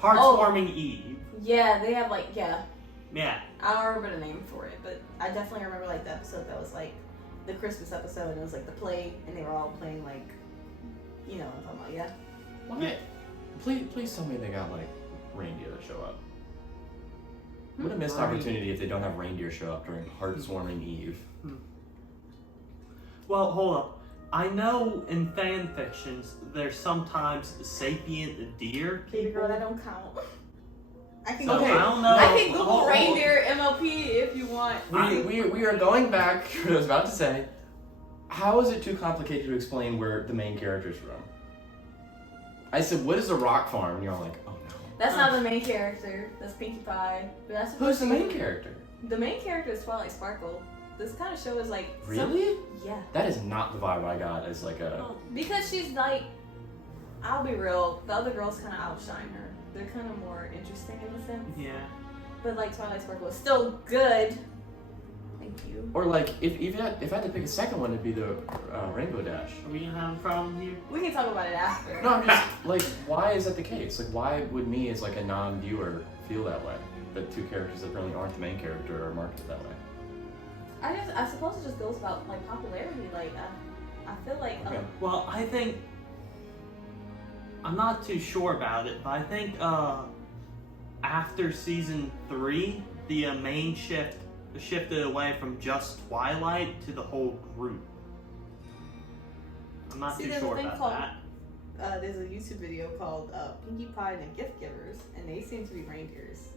Heartwarming Eve. Yeah, they have like Yeah. I don't remember the name for it, but I definitely remember like the episode that was like the Christmas episode and it was like the play and they were all playing like you know what I'm talking about, yeah. What? Yeah. Please tell me they got like reindeer that show up. What a missed Right. opportunity if they don't have reindeer show up during Heartswarming Eve. Well, hold up. I know in fan fictions there's sometimes sapient deer. Baby girl, that don't count. I can So go I don't know. I can Google Hold- reindeer MLP if you want. We are going back to what I was about to say. How is it too complicated to explain where the main character's from? I said, what is a rock farm? And you're like, oh no. That's not the main character. That's Pinkie Pie. But that's Who's the main character? The main character is Twilight Sparkle. This kind of show is like Really? yeah. That is not the vibe I got as like a. Because she's like, I'll be real. The other girls kind of outshine her. They're kind of more interesting in a sense. Yeah. But like Twilight Sparkle is still good. Thank you. Or like, if I had to pick a second one, it'd be the Rainbow Dash. Are we gonna have a problem here? We can talk about it after. No, I'm just like, why is that the case? Like, why would me as like a non-viewer feel that way? That two characters that really aren't the main character are marketed that way. I suppose it just goes about like popularity. Like I feel like Okay. Well, I think I'm not too sure about it, but I think after season 3, the main shift shifted away from just Twilight to the whole group. I'm not too there's sure a thing about called, that. there's a YouTube video called Pinkie Pie and the Gift Givers, and they seem to be reindeers.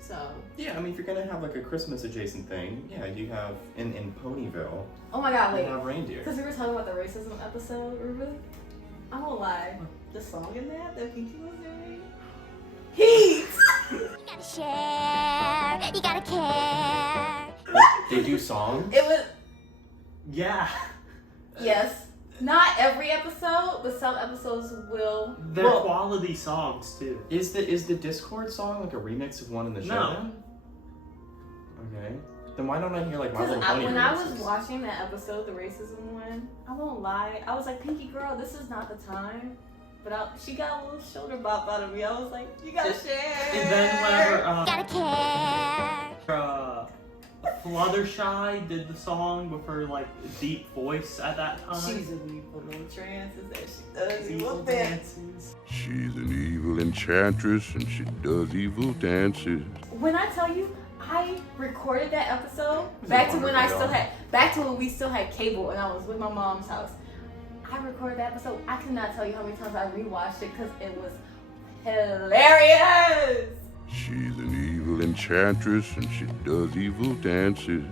So. Yeah, I mean, if you're gonna have like a Christmas adjacent thing, yeah, you have in Ponyville. Oh my God! Wait. You have reindeer. Because we were talking about the racism episode, Ruben. I won't lie. The song in that Pinkie was doing. Heat. You gotta share. You gotta care. They do songs. It was. Yeah. Yes. Not every episode, but some episodes will. They're quality songs too. Is the Discord song like a remix of one in the show? No. Okay. Then why don't I hear like My Because Little Pony when I remixes? was watching that episode, the racism one, I won't lie, I was like, Pinkie girl, this is not the time. But she got a little shoulder bop out of me. I was like, you gotta share. And then whenever Gotta care. Fluttershy did the song with her like deep voice at that time. She's an evil enchantress and she does Evil evil dances. She's an evil enchantress and she does evil dances. When I tell you, I recorded that episode Is it back to when we still had cable and I was with my mom's house. I recorded that episode. I cannot tell you how many times I rewatched it because it was hilarious. She's an evil enchantress and she does evil dances.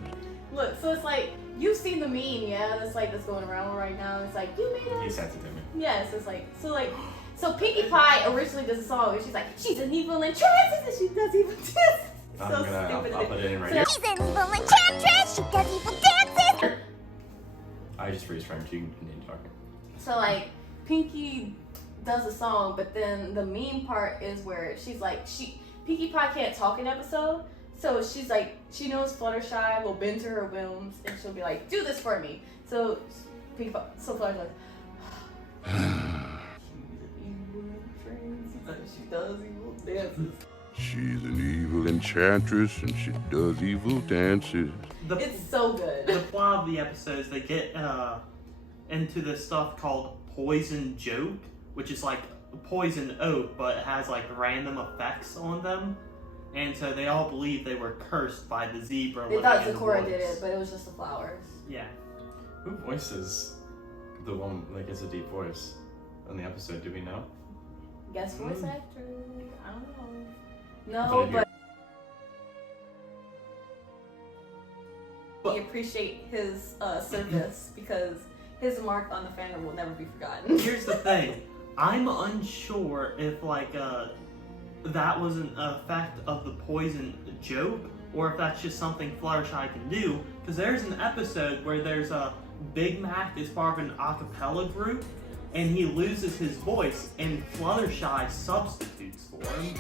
Look, so it's like you've seen the meme, yeah? That's going around right now. It's like you made He us. sent it to me. Yes, it's like so Pinkie Pie originally does a song and she's like, she's an evil enchantress and she does evil dances. I'll put it in right here. She's an evil enchantress. She does evil dances. I just freeze framed. You can continue talking. So like Pinkie does a song, but then the meme part is where she's like Pinkie Pie can't talk in episode, so she's like she knows Fluttershy will bend to her whims and she'll be like, do this for me. So Fluttershy's like she does evil dances. She's an evil enchantress and she does evil dances. It's so good. The plot of the episodes, they get into this stuff called poison joke, which is like poison oak, but it has like random effects on them, and so they all believe they were cursed by the zebra. They living thought in the Zecora woods. did it, but it was just the flowers. Yeah. Who voices the one that gets a deep voice on the episode? Do we know? Guest voice actor? I don't know. But No, if but we appreciate his service because his mark on the fandom will never be forgotten. Here's the thing. I'm unsure if like that was an effect of the poison joke or if that's just something Fluttershy can do, because there's an episode where there's a Big Mac is part of an a cappella group and he loses his voice and Fluttershy substitutes for him.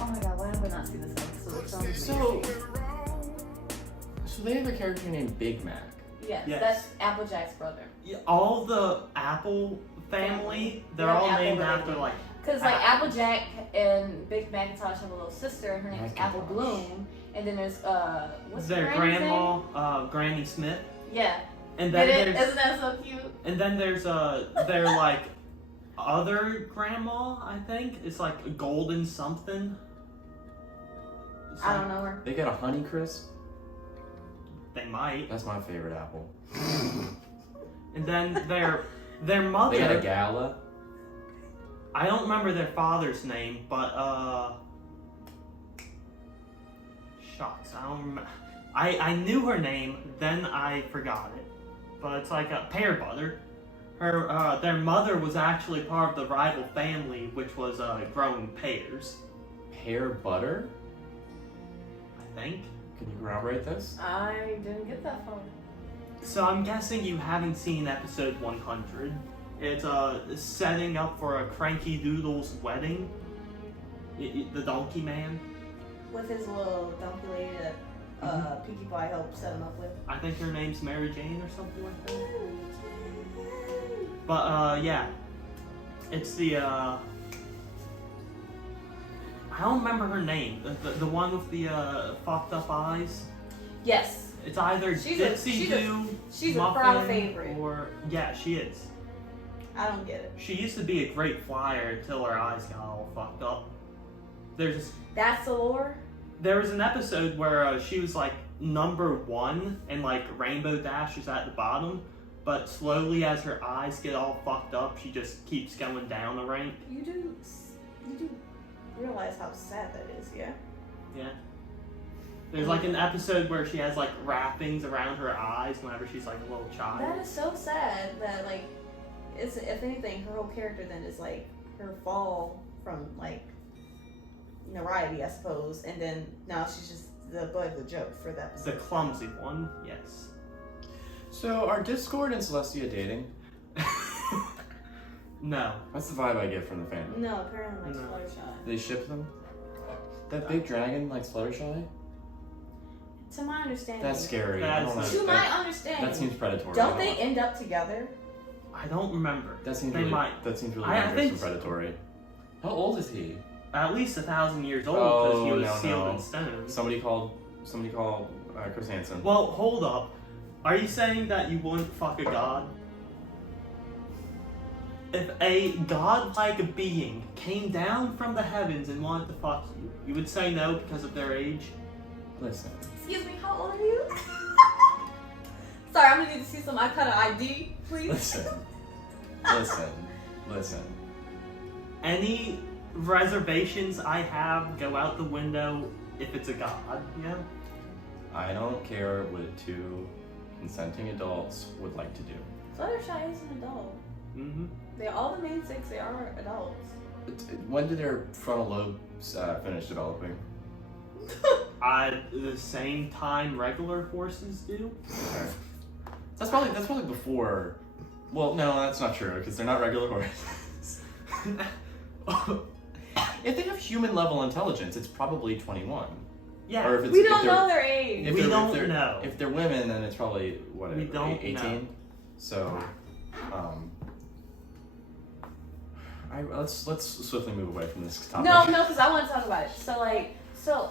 Oh my god, why have I not seen this episode? It sounds So amazing. they have a character named Big Mac. Yes, Yes. that's Applejack's brother. Yeah, all the Apple family, they're Yeah, all Apple named related. after like Because like Apple. Applejack and Big Macintosh have a little sister, and her name is Apple Macintosh. Bloom. And then there's what's their her granny's grandma, Granny Smith, name? Yeah. and then there's Isn't that so cute? and then there's their like other grandma. I think it's like Golden something. I don't know her. They got a Honey Crisp. They might. That's my favorite apple. And then their They got a mother. Gala. I don't remember their father's name, but shucks, I don't remember. I knew her name, then I forgot it. But it's like a Pear Butter. Her their mother was actually part of the rival family, which was growing pears. Pear Butter? I think. Can you corroborate this? I didn't get that far. So I'm guessing you haven't seen episode 100. It's setting up for a Cranky Doodle's wedding. The Donkey Man. with his little donkey lady that Pinkie Pie helped set him up with. I think her name's Mary Jane or something like that. But yeah, it's the I don't remember her name. The one with the fucked up eyes. Yes. It's either Dixie Doo, she's a Muffin, crowd favorite. or yeah, she is. I don't get it. She used to be a great flyer until her eyes got all fucked up. That's the lore? There was an episode where she was like #1 and like Rainbow Dash is at the bottom, but slowly as her eyes get all fucked up, she just keeps going down a rank. You do realize how sad that is, yeah? Yeah. There's like an episode where she has like wrappings around her eyes whenever she's like a little child. That is so sad that like it's, if anything, her whole character then is like her fall from like notoriety, I suppose, and then now she's just the butt of the joke for that. The clumsy one, yes. So are Discord and Celestia dating? No. That's the vibe I get from the fandom. No, apparently like No. Fluttershy. They ship them? That big dragon likes Fluttershy? To my understanding. That's scary. I don't know. That's- To my That understanding. seems predatory. Don't they end up together? I don't remember. That seems They really, might. That seems really I dangerous think and so. predatory. How old is he? At least 1,000 years old because he Oh, was no, sealed no. in stone. Somebody called Chris Hansen. Well, hold up. Are you saying that you wouldn't fuck a god? If a godlike being came down from the heavens and wanted to fuck you, you would say no because of their age? Listen. Excuse me, how old are you? Sorry, I'm gonna need to see some kind of ID, please. Listen. Any reservations I have go out the window if it's a god, yeah? I don't care what two consenting adults would like to do. Fluttershy is an adult. Mm-hmm. All the main six, they are adults. When did their frontal lobes finish developing? The same time regular horses do? Okay. That's probably before. Well, no, that's not true because they're not regular horses. If they have human level intelligence, it's probably 21. Yeah. Or if it's, We if don't they're- know their age. If We they're- don't if they're- know. If they're women, then it's probably what? We don't 18. know. So, let's swiftly move away from this topic. No, because I want to talk about it. So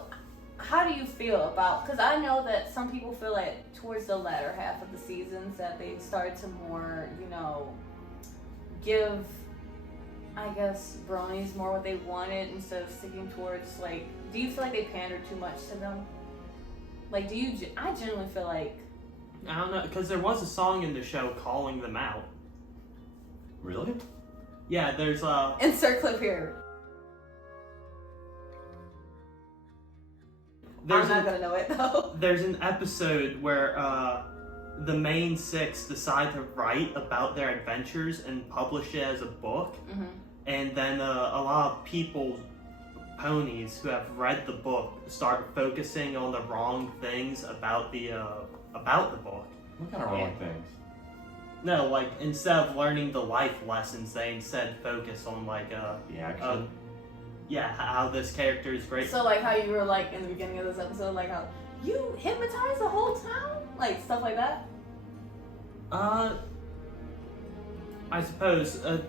how do you feel about, because I know that some people feel like towards the latter half of the seasons that they started to more, give, I guess, bronies more what they wanted instead of sticking towards, like, do you feel like they pandered too much to them? Like, I genuinely feel like. I don't know, because there was a song in the show calling them out. Really? Yeah, there's Insert clip here. I'm not gonna know it though. There's an episode where the main six decide to write about their adventures and publish it as a book, Mm-hmm. and then a lot of people, ponies who have read the book, start focusing on the wrong things about the book. What kind of wrong things? No, like instead of learning the life lessons, they instead focus on like The action. how this character is great. So like how you were like in the beginning of this episode, like how you hypnotized the whole town, like stuff like that. I suppose I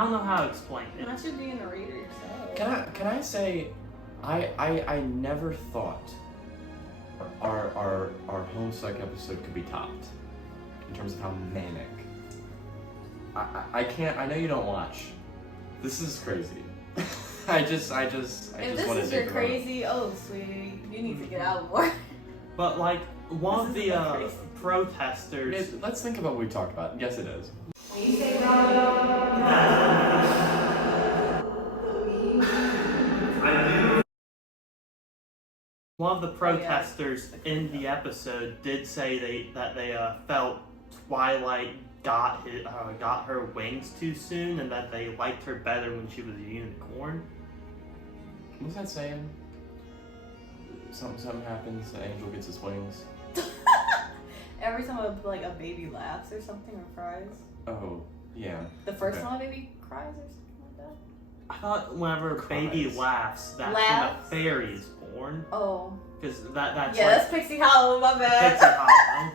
don't know how to explain it. Not you being a reader yourself. Can I say, I never thought our Homestuck episode could be topped in terms of how manic. I can't. I know you don't watch. This is crazy. I just If want this to is take your a moment. crazy, oh sweetie, you need to get out more. But like one of This the is so crazy. protesters. Let's think about what we talked about. Yes, it is. When you say Robbie, One of the protesters in the episode did say that they felt Twilight got her wings too soon, and that they liked her better when she was a unicorn. What was that saying? Something happens, the angel gets his wings. every time a baby laughs or something or cries. Oh, yeah. The first Okay. time a baby cries or something like that. I thought whenever a baby Cries. laughs, that's when Laughs. a fairy is born. Born. Oh. Because that's Yeah, like that's Pixie Hollow, my bad. Pixie Hollow.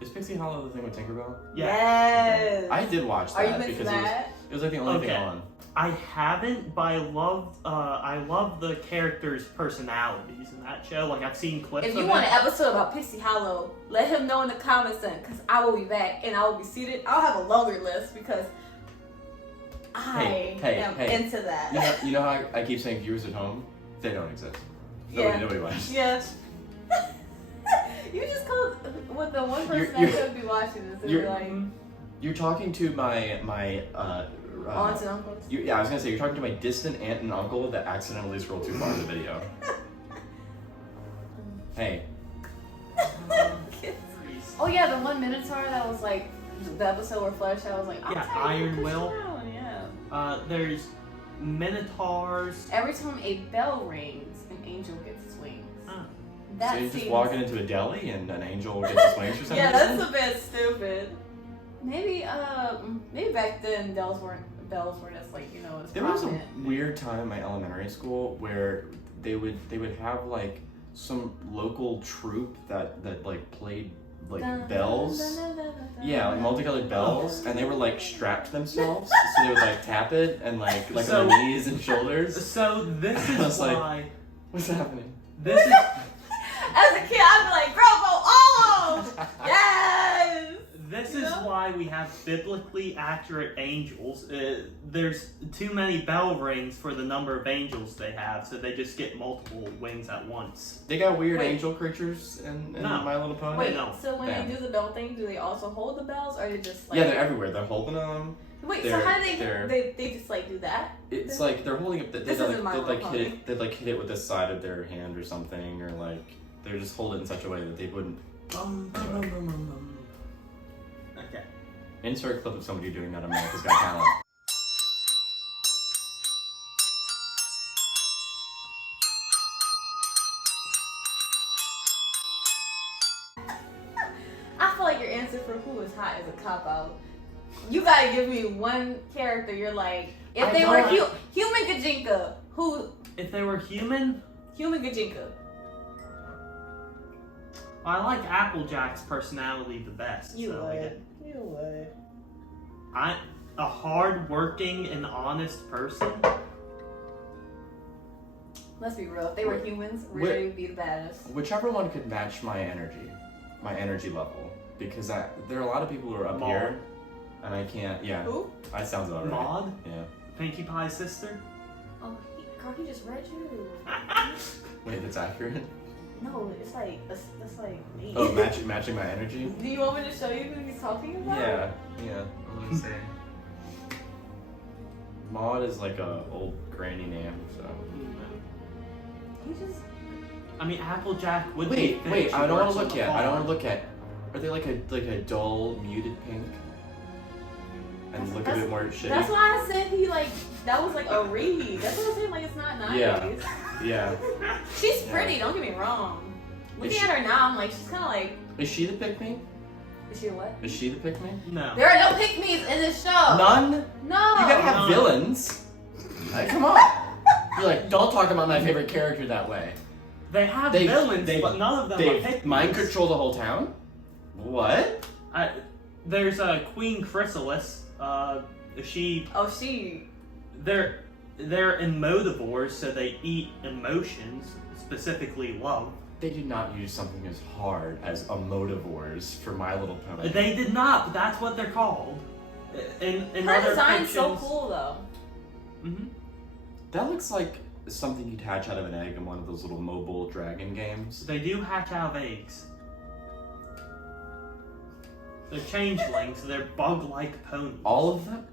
Is Pixie Hollow the thing with Tinkerbell? Yes. I did watch that Are you missing because that? it was like the only thing Okay. on. I haven't, but I love the characters' personalities in that show. Like I've seen clips If of you want it. an episode about Pixie Hollow, let him know in the comments then, because I will be back and I will be seated. I'll have a longer list because I am into that. You know how I keep saying viewers at home? They don't exist. Nobody watches. Yes. You just called what the one person You're- that could be watching this. you're- Like You're talking to my aunts and uncles. I was gonna say you're talking to my distant aunt and uncle that accidentally scrolled too far in the video. Hey. Oh yeah, the one Minotaur that was like the episode where Flesh. I was like, Yeah, I'm tired of Iron pushing Will. around, yeah. There's Minotaurs. Every time a bell rings, an angel gets its wings. Oh. That So you're seems... just walking into a deli and an angel gets his wings for some Yeah, reason? that's a bit stupid. Maybe back then bells weren't as like, you know, as There was a prominent. weird time in my elementary school where they would have like some local troupe that like played like Dun, bells. dun, dun, dun, dun, dun, Yeah, like dun. multicolored bells, and they were like strapped to themselves, so they would like tap it and like on So- their knees and shoulders. So this I was is like- why. What's happening? This is As a kid, I'd be like, girl, go all! Yes! this You is know? why we have biblically accurate angels. There's too many bell rings for the number of angels they have, so they just get multiple wings at once. They got weird Wait. angel creatures in No. My Little Pony. Wait, no. so when Damn. they do the bell thing, do they also hold the bells, or they just like... Yeah, they're everywhere. They're holding them. Wait, so they're- how do they they're- they just like do that? It's like they're holding it. This isn't My Little Pony. They'd like hit it with the side of their hand or something, or like they just hold it in such a way that they wouldn't. Okay. Insert a clip of somebody doing that on America's Got Talent. I feel like your answer for who is hot is a cop out. You gotta give me one character. You're like, if I they were don't- human Gajinka, who If they were human, human Gajinka? I like Applejack's personality the best. You so would. You would. A hard-working and honest person. Let's be real. If they were humans, Wh- Riri would be the baddest. Whichever one could match my energy level, because there are a lot of people who are up Maud. here, and I can't. Yeah, Who? that sounds about right. Maud, Yeah. Pinkie Pie's sister. Oh, girl, he just read you. Wait, that's accurate. No, it's like that's like me. Oh, matching my energy. Do you want me to show you who he's talking about? Yeah. Let me see. Maud is like a old granny name, so. He just. I mean, Applejack would Wait, be. wait! She I don't want works to on look the at. I don't want farm. to look at. Are they like a dull muted pink? And look a bit more shitty. That's why I said he like that was like a read. That's what I'm saying. Like it's not nice. Yeah. Yeah. She's Yeah. pretty. Don't get me wrong. Looking Is at her now, I'm like she's kind of like. Is she the pick me? Is she a what? Is she the pick me? No. There are no pick-me's in this show. None. You No. gotta have No. villains. Like, come on. You're like, don't talk about my favorite character that way. They have They- villains, they- but none of them are They pick mind control the whole town. What? There's Queen Chrysalis. She. Oh, she. They're emotivores, so they eat emotions, specifically love. They did not use something as hard as emotivores for My Little Pony. They did not, but that's what they're called. In Her other design's so fictions- cool though. Mhm. That looks like something you'd hatch out of an egg in one of those little mobile dragon games. They do hatch out of eggs. They're changelings. They're bug-like ponies. All of them?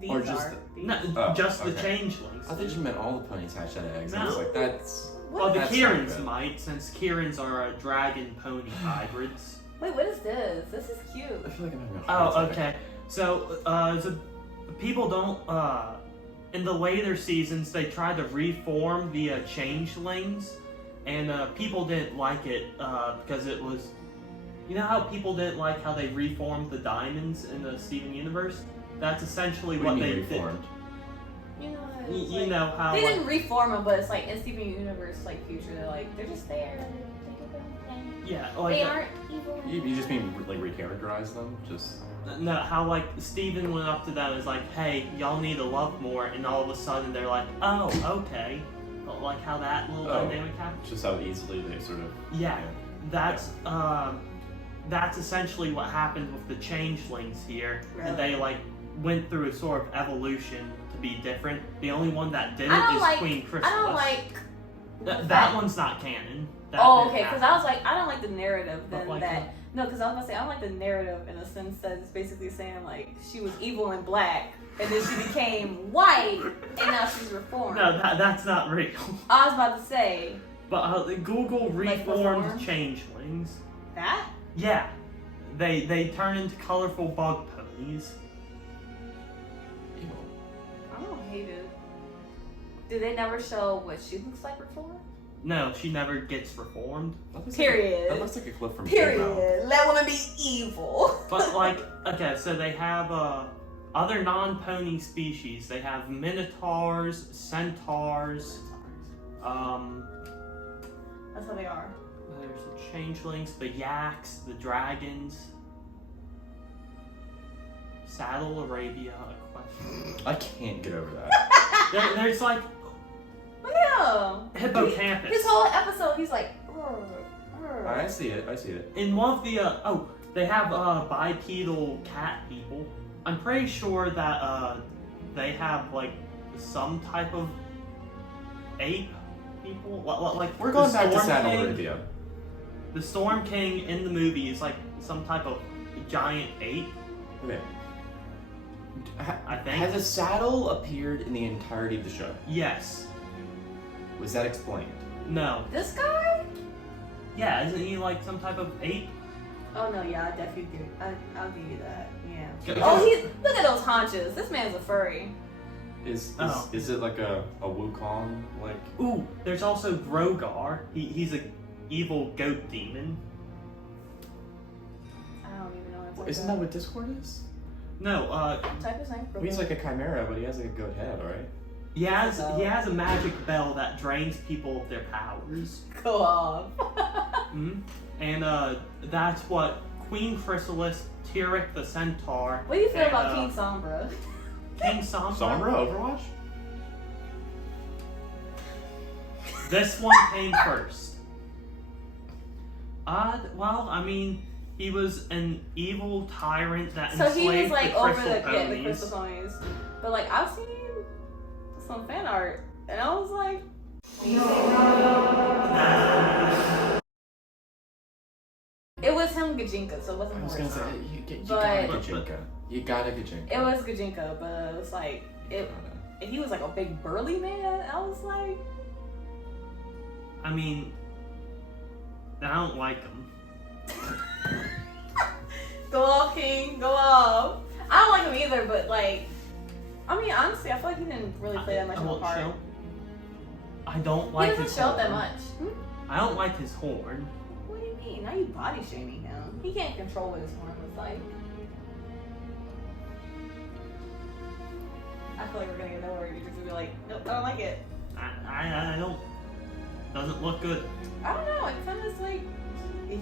These Or just are. These. No, Oh, just the okay. changelings. I thought you meant all the ponies hatched out of eggs. I was No. like, that's. Well, the What? That's not Kirins good. might, since Kirins are dragon pony hybrids. Wait, what is this? This is cute. I feel like I'm having a heart Oh, attack. okay. So, people don't, in the later seasons, they tried to reform the changelings, and people didn't like it because it was. You know how people didn't like how they reformed the diamonds in the Steven universe? That's essentially What what do you they mean reformed? did. You know, You like, know how they like, didn't reform them, but it's like in Steven Universe, like future, they're just there. They do their own thing. yeah, like They aren't evil. You just mean like recharacterize them? Just no, how like Steven went up to them and was like, hey, y'all need to love more, and all of a sudden they're like, oh, okay. Like how that little dynamic happened. just how easily they sort of. Yeah, that's essentially what happened with the changelings here. Really? And they like went through a sort of evolution to be different. The only one that didn't I don't is like. Queen Chrysalis. I don't like. That one's not canon. That Oh, didn't okay. Because happen. I was like, I don't like the narrative. But Then like that. No, because I was gonna say I don't like the narrative in a sense that it's basically saying like she was evil and black, and then she became white, and now she's reformed. No, that's not real. I was about to say But Google Like reformed reform? changelings. that. Yeah, they turn into colorful bug ponies. Ew. I don't hate it. Do they never show what she looks like reformed? No, she never gets reformed. That looks Period. That looks like a clip from Period. J-Lo. Let women be evil. But like, okay, so they have other non-pony species. They have minotaurs, centaurs. That's how they are. There's the changelings, the yaks, the dragons. Saddle Arabia, equestrian. I can't get over that. There's like Look at him. hippocampus. His whole episode, he's like. I see it. I see it. In one of the they have bipedal cat people. I'm pretty sure that they have like some type of ape people. Like We're going the back to Storm Saddle King- Arabia. The Storm King in the movie is like some type of giant ape. Okay. I think. Has a saddle appeared in the entirety of the show? Yes. Was that explained? No. This guy? Yeah, isn't he like some type of ape? Oh no, yeah, I definitely do. I'll give you that. Yeah. Okay. Oh, look at those haunches. This man's a furry. Is Oh. is it like a Wukong like? Ooh, there's also Grogar. He's a evil goat demon. I don't even know what Isn't that what Discord is? No, type his name? Well, he's like a chimera, but he has like a goat head, right? he has a magic bell that drains people of their powers. Go off. And that's what Queen Chrysalis, Tyrek the Centaur. What do you feel and, about King Sombra? King Sombra? Sombra, Overwatch? This one came first. Well, I mean, he was an evil tyrant that So he was enslaved like the over crystal the ponies. crystal ponies. But like I've seen some fan art and I was like it was him Gajinka, so it wasn't I was gonna say Horizon. you But- gotta Gajinka. You gotta Gajinka. It was Gajinka, but it was like he was like a big burly man. I was like I mean, I don't like him. go off, King, go off. I don't like him either, but like I mean honestly I feel like he didn't really play that much of a won't part. show. I don't He like doesn't his show up that horn. much. I don't like his horn. What do you mean? Now you body shaming him. He can't control what his horn looks like. I feel like we're gonna get nowhere. You're just gonna be like, nope, I don't like it. I don't. Doesn't look good. I don't know. It kind of is like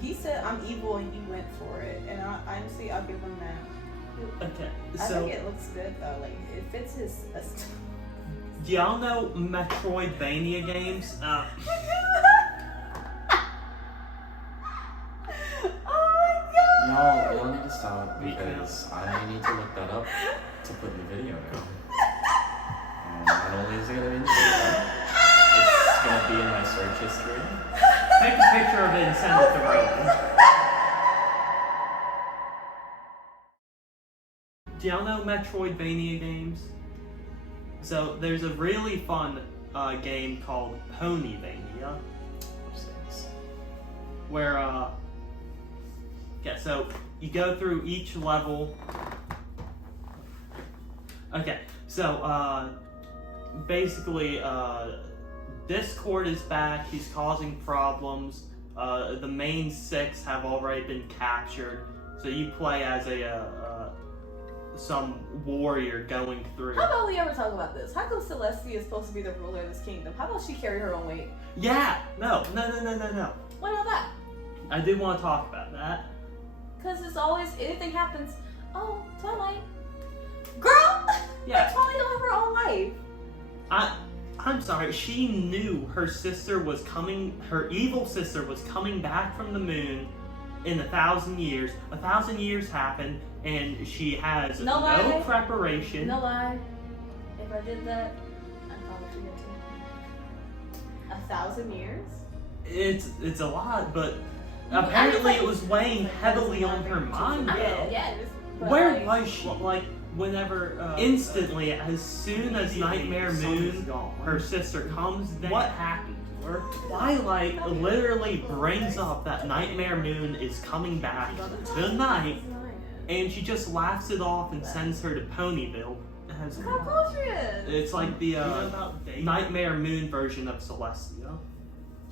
he said I'm evil and you went for it, and I honestly I'll give him that. Okay, I so think it looks good though. Like it fits his. do y'all know Metroidvania games? Oh my god! Y'all need to stop because I need to look that up to put in the video now. Not only is it gonna be in the video, it's gonna be in my search history. Take a picture of it and send it to Roman. Do y'all know Metroidvania games? So there's a really fun game called Ponyvania, where so you go through each level. Okay, so basically Discord is back. He's causing problems. The main 6 have already been captured. So you play as a some warrior going through. How about we ever talk about this? How come Celestia is supposed to be the ruler of this kingdom? How about she carry her own weight? Yeah, no. What about that? I do want to talk about that. Because it's always, anything happens, oh, Twilight. Girl! Yeah. Twilight don't have her own life. I'm sorry, she knew her sister was coming, her evil sister was coming back from the moon in 1,000 years. 1,000 years happened, and she has No lie. preparation. No lie. If I did that, I'd probably forget too. 1,000 years? It's a lot, but I mean, apparently like- it was weighing heavily on her mind. I mean, though. yeah. But Where like, was she? Like, whenever, instantly, as soon as Nightmare Moon, her sister, comes down, what happened to her? Twilight literally brings up that Nightmare Moon is coming back tonight, and she just laughs it off and sends her to Ponyville. As Look how cool she is. it's like the Nightmare Moon version of Celestia.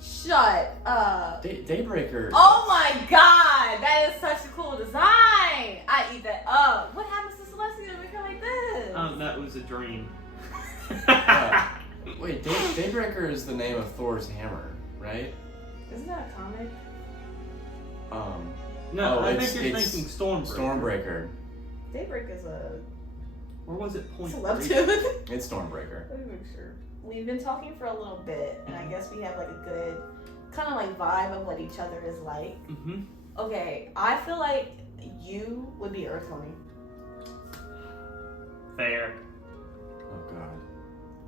Shut up. Daybreaker. Oh my god, that is such a cool design. I eat that up. What happens to Celestia to make her like this? That was a dream. Wait, Daybreaker is the name of Thor's hammer, right? Isn't that a comic? No, Oh, I it's- think you're it's thinking Stormbreaker. Stormbreaker. Daybreak is a Or was it Point celeb Break? too. It's Stormbreaker. Let me make sure. We've been talking for a little bit, and I guess we have like a good kind of like vibe of what each other is like. Mm-hmm. Okay, I feel like you would be Earth Pony. Fair. Oh god.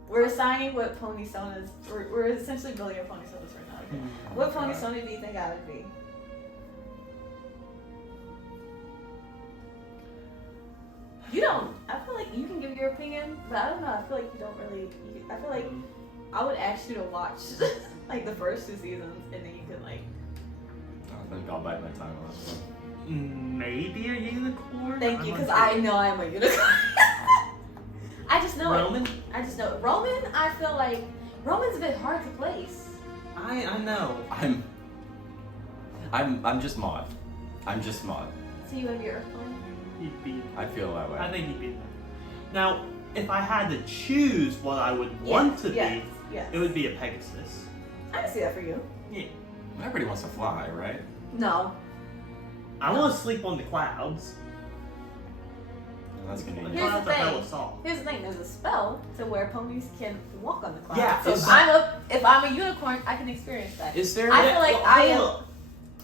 We're assigning what pony sonas. We're essentially building a pony sonas right now. Okay. Oh What my pony God. sona do you think I would be? You don't. I feel like you can give your opinion, but I don't know. I feel like you don't really. I feel like I would ask you to watch like the first 2 seasons, and then you can like. I think I'll bite my tongue on this one. Maybe a unicorn? Thank you, I'm because unsure. I know I'm a unicorn. I just know Roman? it. I just know it. Roman. I feel like Roman's a bit hard to place. I know. I'm just Maud. I'm just Maud. So you would be Earth Pony? He'd be. I feel that way. I think he'd be there. Now, if I had to choose what I would want to yes, be, yes. it would be a Pegasus. I can see that for you. Yeah. Everybody wants to fly, right? No. I want to sleep on the clouds. That's convenient. Here's the Clouds are hella thing. soft. Here's the thing. There's a spell to where ponies can walk on the clouds. Yeah, So if I'm a unicorn, I can experience that. Is there? I feel like I am. Hold up.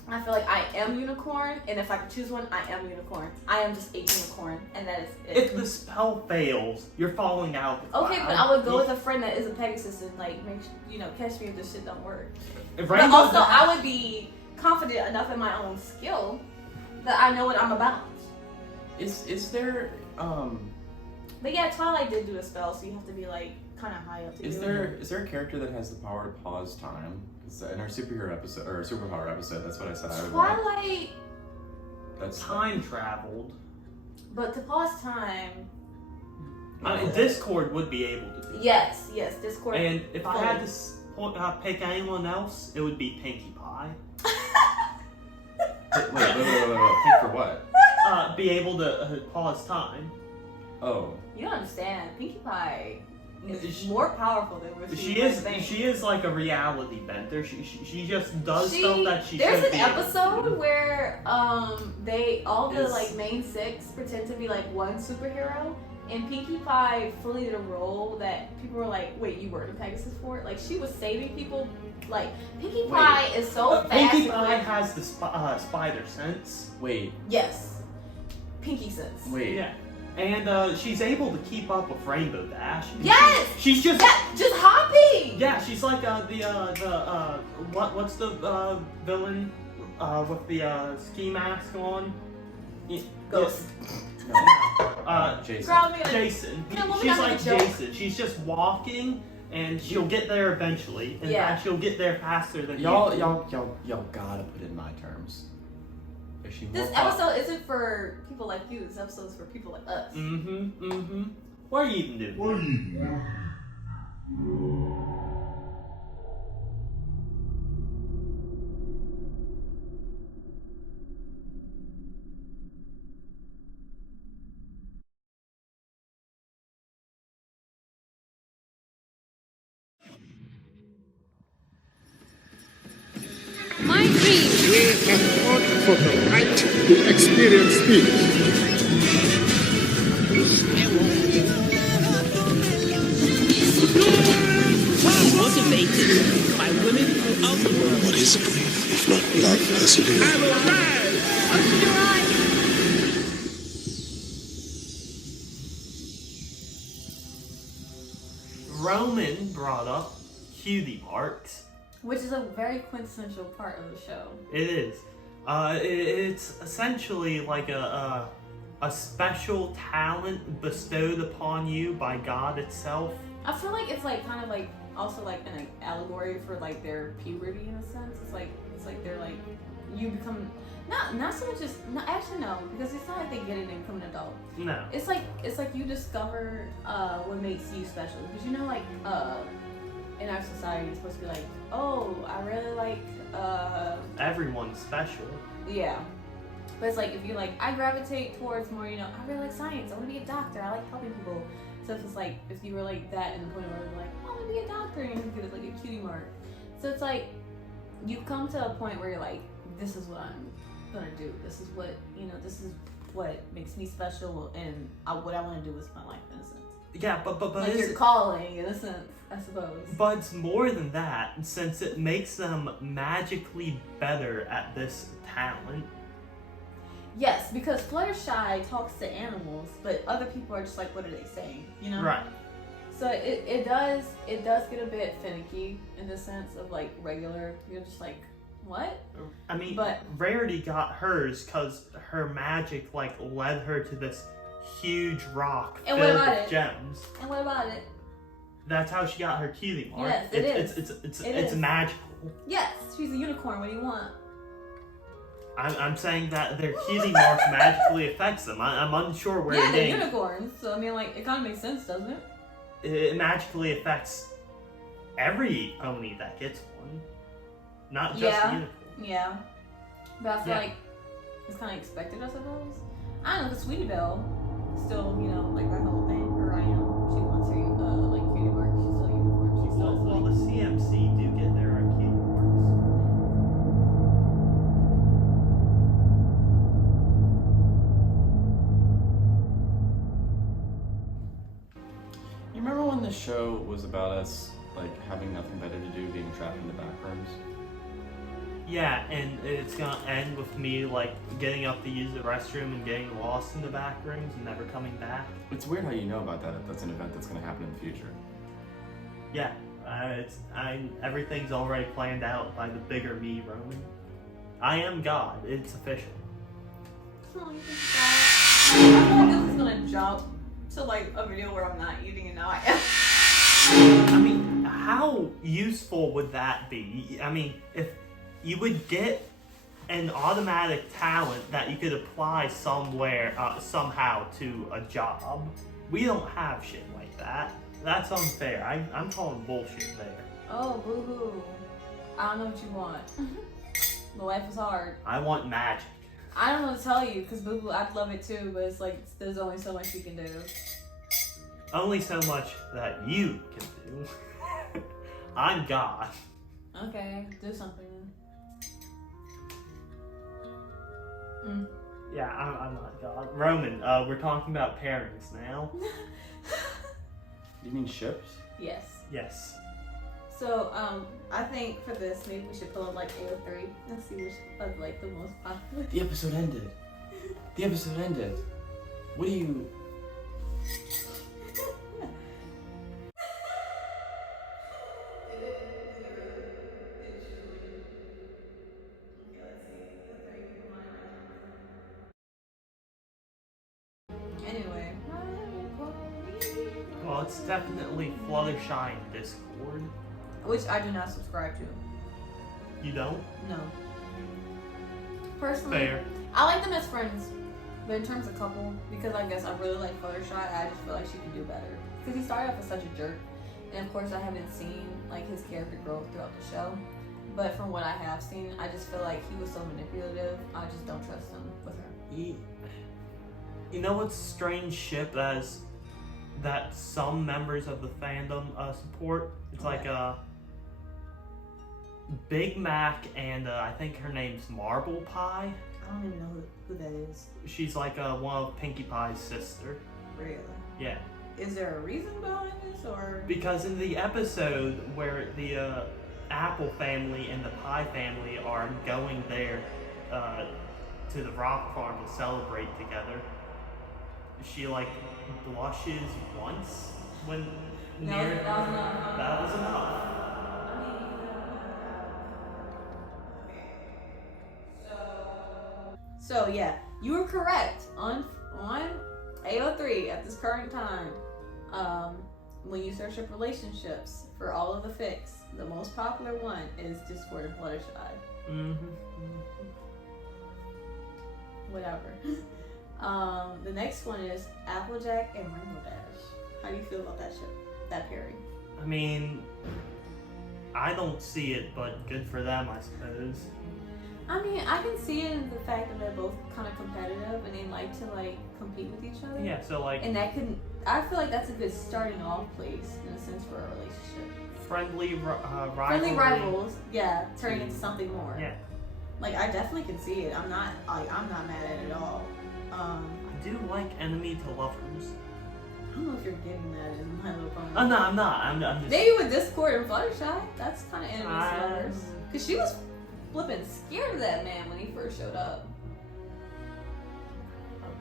I feel like I am unicorn, and if I could choose one, I am unicorn. I am just a unicorn, and that is it. If the spell fails, you're falling out. of the Okay, but cloud. I would go with a friend that is a Pegasus and like make catch me if this shit don't work. If But Rainbow also, Dash- I would be confident enough in my own skill that I know what I'm about. Is there? But yeah, Twilight did do a spell, so you have to be like kind of high up to Is do there it. is there a character that has the power to pause time? 'Cause in our superhero episode or superpower episode, that's what I said I would like. Twilight, That's time traveled. but to pause time. I mean, Discord would be able to do. Yes, Discord. And if I Fine. had to pick anyone else, it would be Pinkie Pie. Wait, pick for what? Be able to pause time. Oh, You don't understand. Pinkie Pie is She- more powerful than what She might is. think. She is like a reality bender. She just does She- stuff that she. There's should an be able to episode do. where they all the Is- like main 6 pretend to be like one superhero, and Pinkie Pie fully did a role that people were like, "Wait, you were the Pegasus for it?" Like she was saving people. Like Pinkie Pie is so fast. Pinkie and Pie quick. has the spider sense. wait, Yes, Pinkie sense. wait. Yeah, and she's able to keep up with Rainbow Dash. Yes! She's just. Yeah, just hopping. Yeah, she's like what's the villain with the ski mask on? Ghost. Jason. Girl, I mean, like, Jason. You know, when we She's gotta like make a joke. Jason. She's just walking, and she'll get there eventually. In Yeah. fact, she'll get there faster than Y'all you. gotta put it in my terms. Is she more This episode isn't for people like you. This episode is for people like us. What are you even doing? for the right to experience peace. Motivated by women of the world. What is grief if not love persevering? Roman brought up cutie marks. Which is a very quintessential part of the show. It is. It's essentially like a special talent bestowed upon you by God itself. I feel like it's like kind of like also like an allegory for like their puberty in a sense. It's like they're like you become not so much as actually no, because it's not like they get it and become an adult. No. It's like you discover what makes you special, because you know like in our society it's supposed to be like, oh, I really like Everyone's special. yeah. But it's like if you're like, I gravitate towards more, you know, I really like science, I want to be a doctor, I like helping people. So if it's like, if you were like that in the point where you're like, I want to be a doctor, and you get like a cutie mark. So it's like, you come to a point where you're like, this is what I'm gonna do. This is what, you know, this is what makes me special, and what I want to do with my life in a sense. Yeah, but Like your calling in a sense, I suppose. But it's more than that, since it makes them magically better at this talent. Yes, because Fluttershy talks to animals, but other people are just like, what are they saying? You know? Right. So it does get a bit finicky in the sense of like regular. You're just like, what? I mean, But- Rarity got hers because her magic like led her to this huge rock And what filled about with it? gems. And what about it? That's how she got her cutie mark. Yes, it is. It's It it's is. magical. Yes, she's a unicorn. What do you want? I'm saying that their cutie mark magically affects them. I'm unsure where Yeah, it they're came. unicorns. So I mean, like, it kind of makes sense, doesn't it? It magically affects every pony that gets one, not just Yeah. the unicorn. Yeah. But I feel Yeah. like it's kind of expected, I suppose. I don't know, because Sweetie Belle still, you know, like that whole thing. Or I am. She wants her like cutie mark. She's still a unicorn. She's still Well, like, the CMC do get their cutie marks. You remember when the show was about us like having nothing better to do, being trapped in the back rooms? Yeah, and it's gonna end with me like getting up to use the restroom and getting lost in the back rooms and never coming back. It's weird how you know about that if that's an event that's going to happen in the future. Yeah, everything's already planned out by the bigger me, Roman. I am God. It's official. oh, you think that? I feel like this is gonna jump to like a video where I'm not eating and now I am. I mean, how useful would that be? I mean, if you would get an automatic talent that you could apply somewhere, somehow to a job. We don't have shit like that. That's unfair. I'm calling bullshit there. Oh, boo-hoo. I don't know what you want. The life is hard. I want magic. I don't know what to tell you, because boo-hoo, I'd love it too, but it's like, there's only so much you can do. Only so much that you can do. I'm God. Okay, do something. Yeah, I'm not God. Roman, we're talking about pairings now. You mean ships? Yes. Yes. So, I think for this, maybe we should pull up like AO3 and see which of like the most popular. The episode ended. The episode ended. What do you... Anyway. Well, it's definitely Fluttershy in Discord. Which I do not subscribe to. You don't? No. Personally, Fair. I like them as friends. But in terms of couple, because I guess I really like Fluttershy, I just feel like she can do better. Because he started off as such a jerk. And of course I haven't seen like his character grow throughout the show. But from what I have seen, I just feel like he was so manipulative. I just don't trust him with her. You know what's strange ship that some members of the fandom support? It's like Big Mac and I think her name's Marble Pie. I don't even know who that is. She's like one of Pinkie Pie's sister. Really? Yeah. Is there a reason behind this, or? Because in the episode where the Apple family and the Pie family are going there to the rock farm to celebrate together, she like blushes once when near. That was enough. So yeah, you were correct on AO3 at this current time. When you search up relationships for all of the fics, the most popular one is Discord and Fluttershy. Whatever. The next one is Applejack and Rainbow Dash. How do you feel about that pairing? I mean, I don't see it, but good for them, I suppose. I mean, I can see it in the fact that they're both kind of competitive and they like to like compete with each other. Yeah, so like. And I feel like that's a good starting off place in a sense for a relationship. Friendly rivalry. Friendly rivals, yeah, turning into something more. Yeah. Like I definitely can see it. I'm not mad at it at all. I do like enemy to lovers. I don't know if you're getting that in My Little Pony. Oh no, I'm not. I'm just. Maybe with Discord and Fluttershy, that's kind of enemies to lovers. Cause she was flipping scared of that man when he first showed up.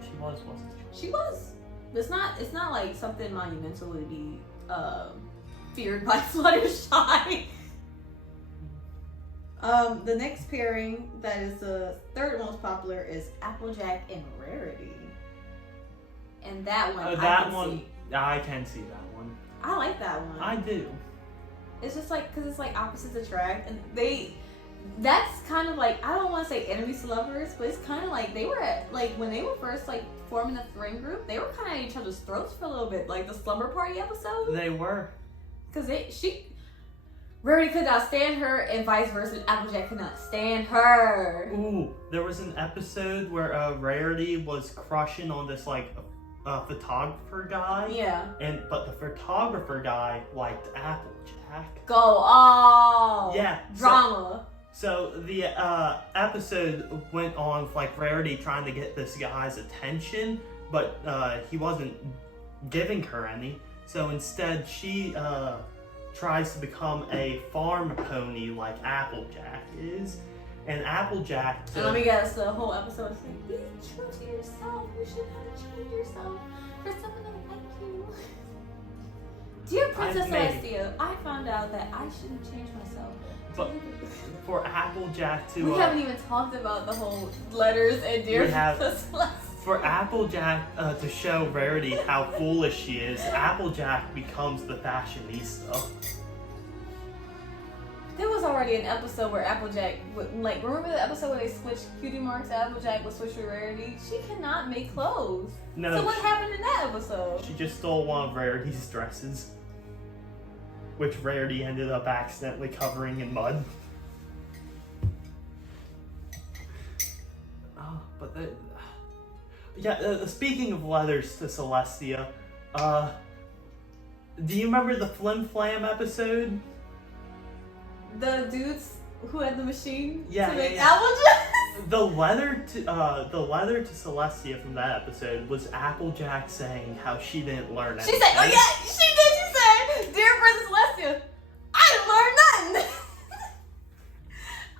She was, wasn't she? She was. It's not like something monumental to be feared by Fluttershy. The next pairing that is the third most popular is Applejack and Rarity. And that one, I can see that one. I like that one. I do. It's just like, because it's like opposites attract, and that's kind of like, I don't want to say enemies to lovers, but it's kind of like they were at, like, when they were first like forming the friend group, they were kind of at each other's throats for a little bit, like the slumber party episode. They were. Because Rarity could not stand her, and vice versa, Applejack could not stand her. Ooh, there was an episode where Rarity was crushing on this like photographer guy. Yeah. But the photographer guy liked Applejack. Go on. Yeah. Drama. So the episode went on with like Rarity trying to get this guy's attention, but he wasn't giving her any. So instead, she tries to become a farm pony like Applejack is, and Applejack. And let me guess, the whole episode is like, be true to yourself. You should never change yourself for someone that like you. Dear Princess Celestia, I found out that I shouldn't change myself. But for Applejack to... We haven't even talked about the whole letters and Dear Princess Celestia. For Applejack to show Rarity how foolish she is, Applejack becomes the fashionista. There was already an episode where Applejack would, like, remember the episode where they switched cutie marks? Applejack would switch with Rarity. She cannot make clothes. No. So what happened in that episode? She just stole one of Rarity's dresses, which Rarity ended up accidentally covering in mud. Speaking of letters to Celestia, do you remember the Flim Flam episode? The dudes who had the machine to make Applejack? The letter to Celestia from that episode was Applejack saying how she didn't learn anything. She said, oh yeah, she did. She said, Dear Princess Celestia, I didn't learn nothing.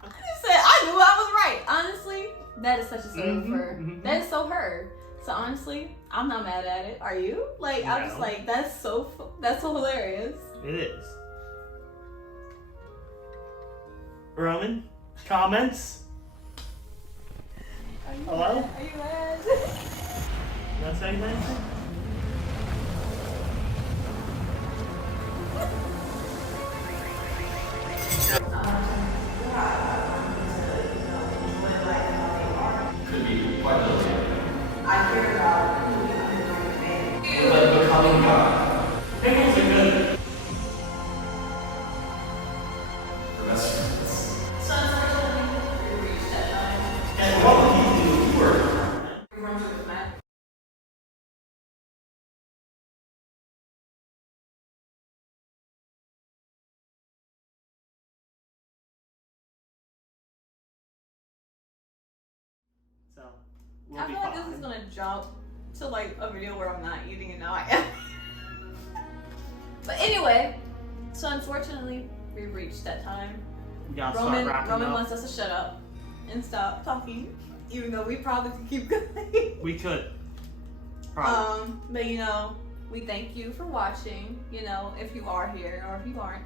She said, I knew I was right. Honestly, that is such a story for her. That is so her. So honestly, I'm not mad at it. Are you? Like, no. I'm just like, that's so hilarious. It is. Roman, comments? Hello? Are you mad? You want to say anything? Could be quite a little. I care about But becoming God. Pickles are good. Your best friends. And what would you do if you were? We'll I be feel like fine. this is gonna jump to like a video where I'm not eating and now I am. But anyway, so unfortunately, we reached that time. We gotta start wrapping Roman up. wants us to shut up and stop talking, even though we probably could keep going. We could. Probably. But we thank you for watching. If you are here or if you aren't.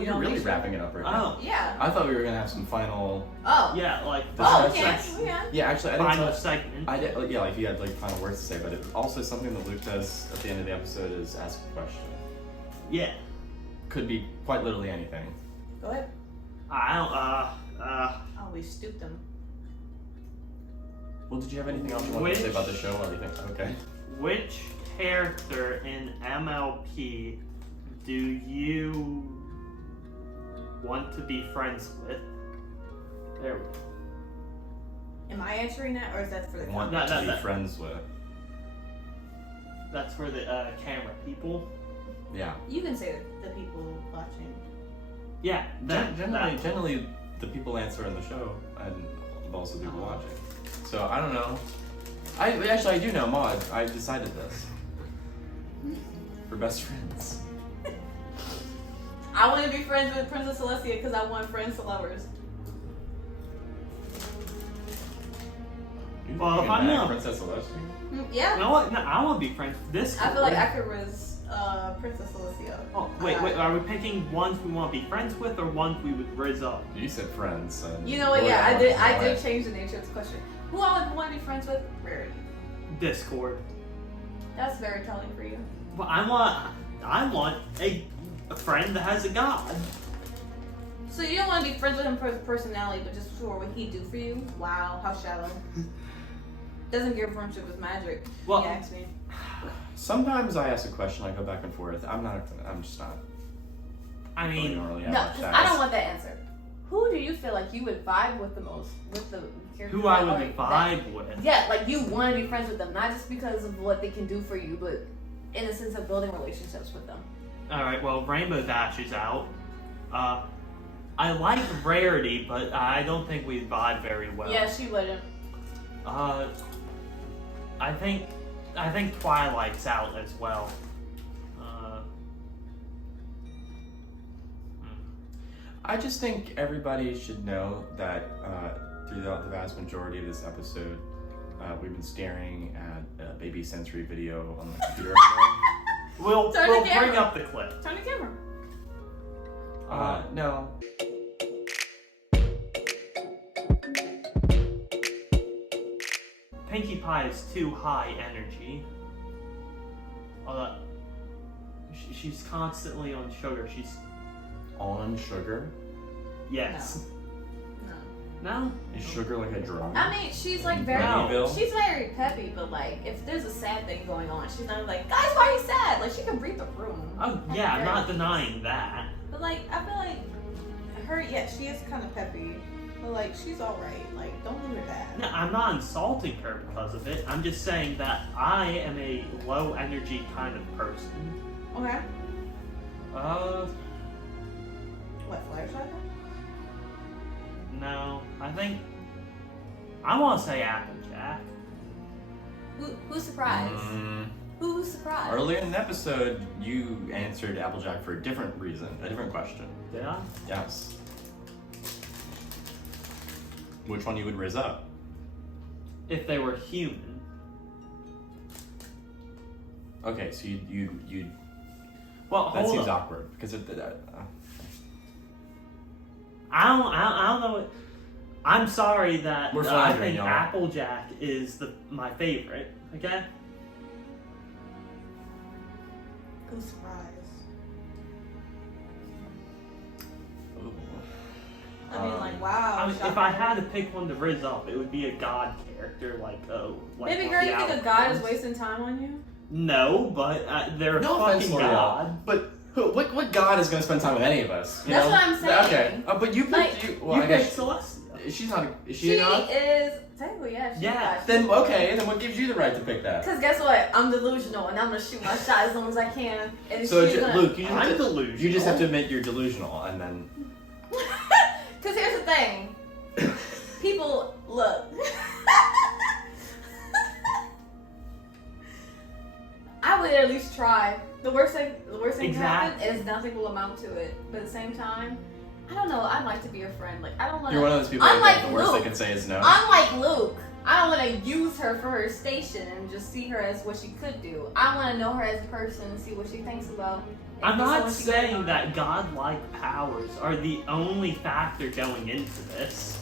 You're really wrapping it up right now. Yeah. I thought we were gonna have some final. Oh. Yeah, like Oh, This we is- can. We can. Yeah, actually, I didn't final tell- segment. I did. Yeah, like if you had like final words to say, but it, also something that Luke does at the end of the episode is ask a question. Yeah. Could be quite literally anything. Go ahead. I Oh, we stooped them. Well, did you have anything else you wanted to say about the show or anything? Okay. Which character in MLP do you want to be friends with? There we go. Am I answering that, or is that for the Want comments? to be no. friends with. That's for the camera people. Yeah. You can say the people watching. Yeah. Generally, the people answer in the show, and also people watching. So I don't know. I do know Maud. I decided this. For best friends. I want to be friends with Princess Celestia because I want friends to lovers. Well, if I Back, know- Princess Celestia. Yeah. You know what? No, I want to be friends with this. I feel like I could risk Princess Celestia. Oh, wait. Are we picking ones we want to be friends with or ones we would rizz up? You said friends. And You know what? Loreal Yeah, I went did. the I way. did change the nature of this question. Who I would want to be friends with? Rarity. Discord. That's very telling for you. But I want a friend that has a god. So you don't want to be friends with him for his personality, but just for what he do for you? Wow, how shallow. Doesn't give friendship with magic. Well- he asked me. Sometimes I ask a question, I go back and forth. I'm just not. I Really mean, don't really have No, much 'cause to I don't ask. want that answer. Who do you feel like you would vibe with the most? With the character who I that, would like, vibe with. Yeah, like you want to be friends with them, not just because of what they can do for you, but in the sense of building relationships with them. Alright, well, Rainbow Dash is out. I like Rarity, but I don't think we'd vibe very well. Yeah, she wouldn't. I think Twilight's out as well. I just think everybody should know that throughout the vast majority of this episode, we've been staring at a baby sensory video on the computer. We'll Turn the bring camera. up the clip. Turn the camera. No. Pinkie Pie is too high energy. She's constantly on sugar. She's On sugar? yes. No. No. Is sugar like a drug? I mean, she's like very, Brandyville? she's very peppy, but like, if there's a sad thing going on, she's not like, guys, why are you sad? Like, she can read the room. Oh yeah, I'm Very- not denying that. But like, I feel like her, yeah, she is kind of peppy, but like, she's alright. Like, don't leave her bad. No, I'm not insulting her because of it. I'm just saying that I am a low energy kind of person. Okay. What, Fluttershy? No, I think I want to say Applejack. Who's surprised? Mm, Who's surprised? earlier in the episode, you answered Applejack for a different reason, a different question. Did I? Yes. Which one you would raise up? If they were human. Okay, so you Well, that hold seems on. awkward because I don't know. What, I'm sorry that We're I floundering, think y'all. Applejack is my favorite. Okay. Who's surprised? I mean, like, wow. I mean, if shocking. I had to pick one to rizz up, it would be a god character like Maybe, like girl, the you think a god is Outlaws. wasting time on you? No, but they're No a offense, fucking Loreal, god. but what god is going to spend time with any of us? You That's know? what I'm saying. Okay, but you picked Like, well, You I picked guess Celestia. she's not. Is she She a god? is technically, yeah. She's Yeah. a god. Then okay, then what gives you the right to pick that? Because guess what? I'm delusional, and I'm gonna shoot my shot as long as I can. And So she's gonna... Luke, you just, I'm have to, delusional. you just have to admit you're delusional, and then Because here's the thing. People, look. to at least try. The worst thing can happen Exactly. is nothing will amount to it. But at the same time, I don't know. I'd like to be your friend. Like I don't want to. You're one of those people Unlike that the worst Luke. they can say is no. Unlike Luke, I don't want to use her for her station and just see her as what she could do. I want to know her as a person and see what she thinks about. I'm and not see what she goes saying on. that godlike powers are the only factor going into this.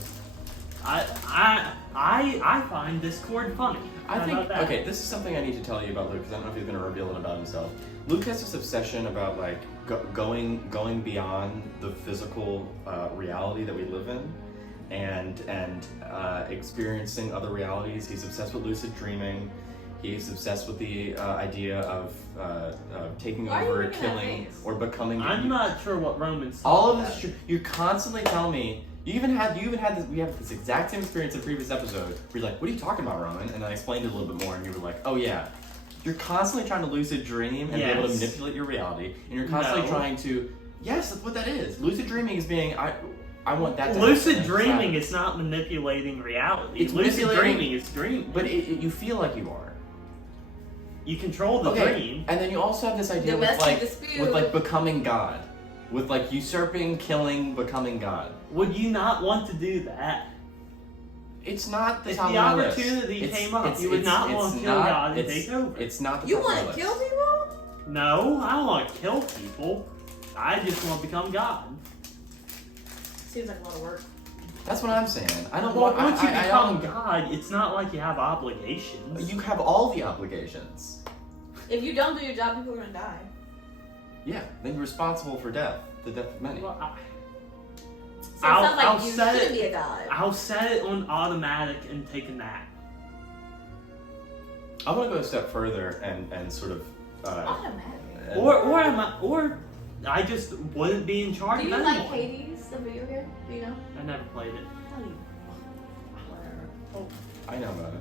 I find Discord funny. I How think, about that? okay, this is something I need to tell you about Luke, because I don't know if he's going to reveal it about himself. Luke has this obsession about, like, going beyond the physical reality that we live in and experiencing other realities. He's obsessed with lucid dreaming. He's obsessed with the idea of taking Why are you over, making that killing, face? or becoming... I'm not sure what Roman's All of talking this is about. true. You constantly tell me. You even had this. We have this exact same experience in a previous episode. Where you're like, "What are you talking about, Roman?" And I explained it a little bit more, and you were like, "Oh yeah." You're constantly trying to lucid dream and be able to Yes. manipulate your reality, and you're constantly No. trying to. Yes, that's what that is. Lucid dreaming is being. I want that. To Lucid happen. dreaming It's is not manipulating reality. It's Lucid manipulating- dreaming is dreaming. but you feel like you are. You control the dream. And then you also have this idea Domestic dispute. with like becoming God, with like usurping, killing, becoming God. Would you not want to do that? It's not the If top the of my list. opportunity It's- came up, it's- you would it's- not it's want to kill not- God and it's- take over. It's not the You top of my want to list. kill people? No, I don't want to kill people. I just want to become God. Seems like a lot of work. That's what I'm saying. I don't Well, want. once you I become don't- God, it's not like you have obligations. You have all the obligations. If you don't do your job, people are gonna die. Yeah, then you're responsible for death, the death of many. Well, So it I'll- sounds like I'll you set should it- be a god. I'll set it on automatic and take a nap. I want to go a step further and sort of. Automatic. Or I just wouldn't be in charge Do you of like anyone. Hades, the video game? Do you know? I never played it. Whatever. Oh, I know about it.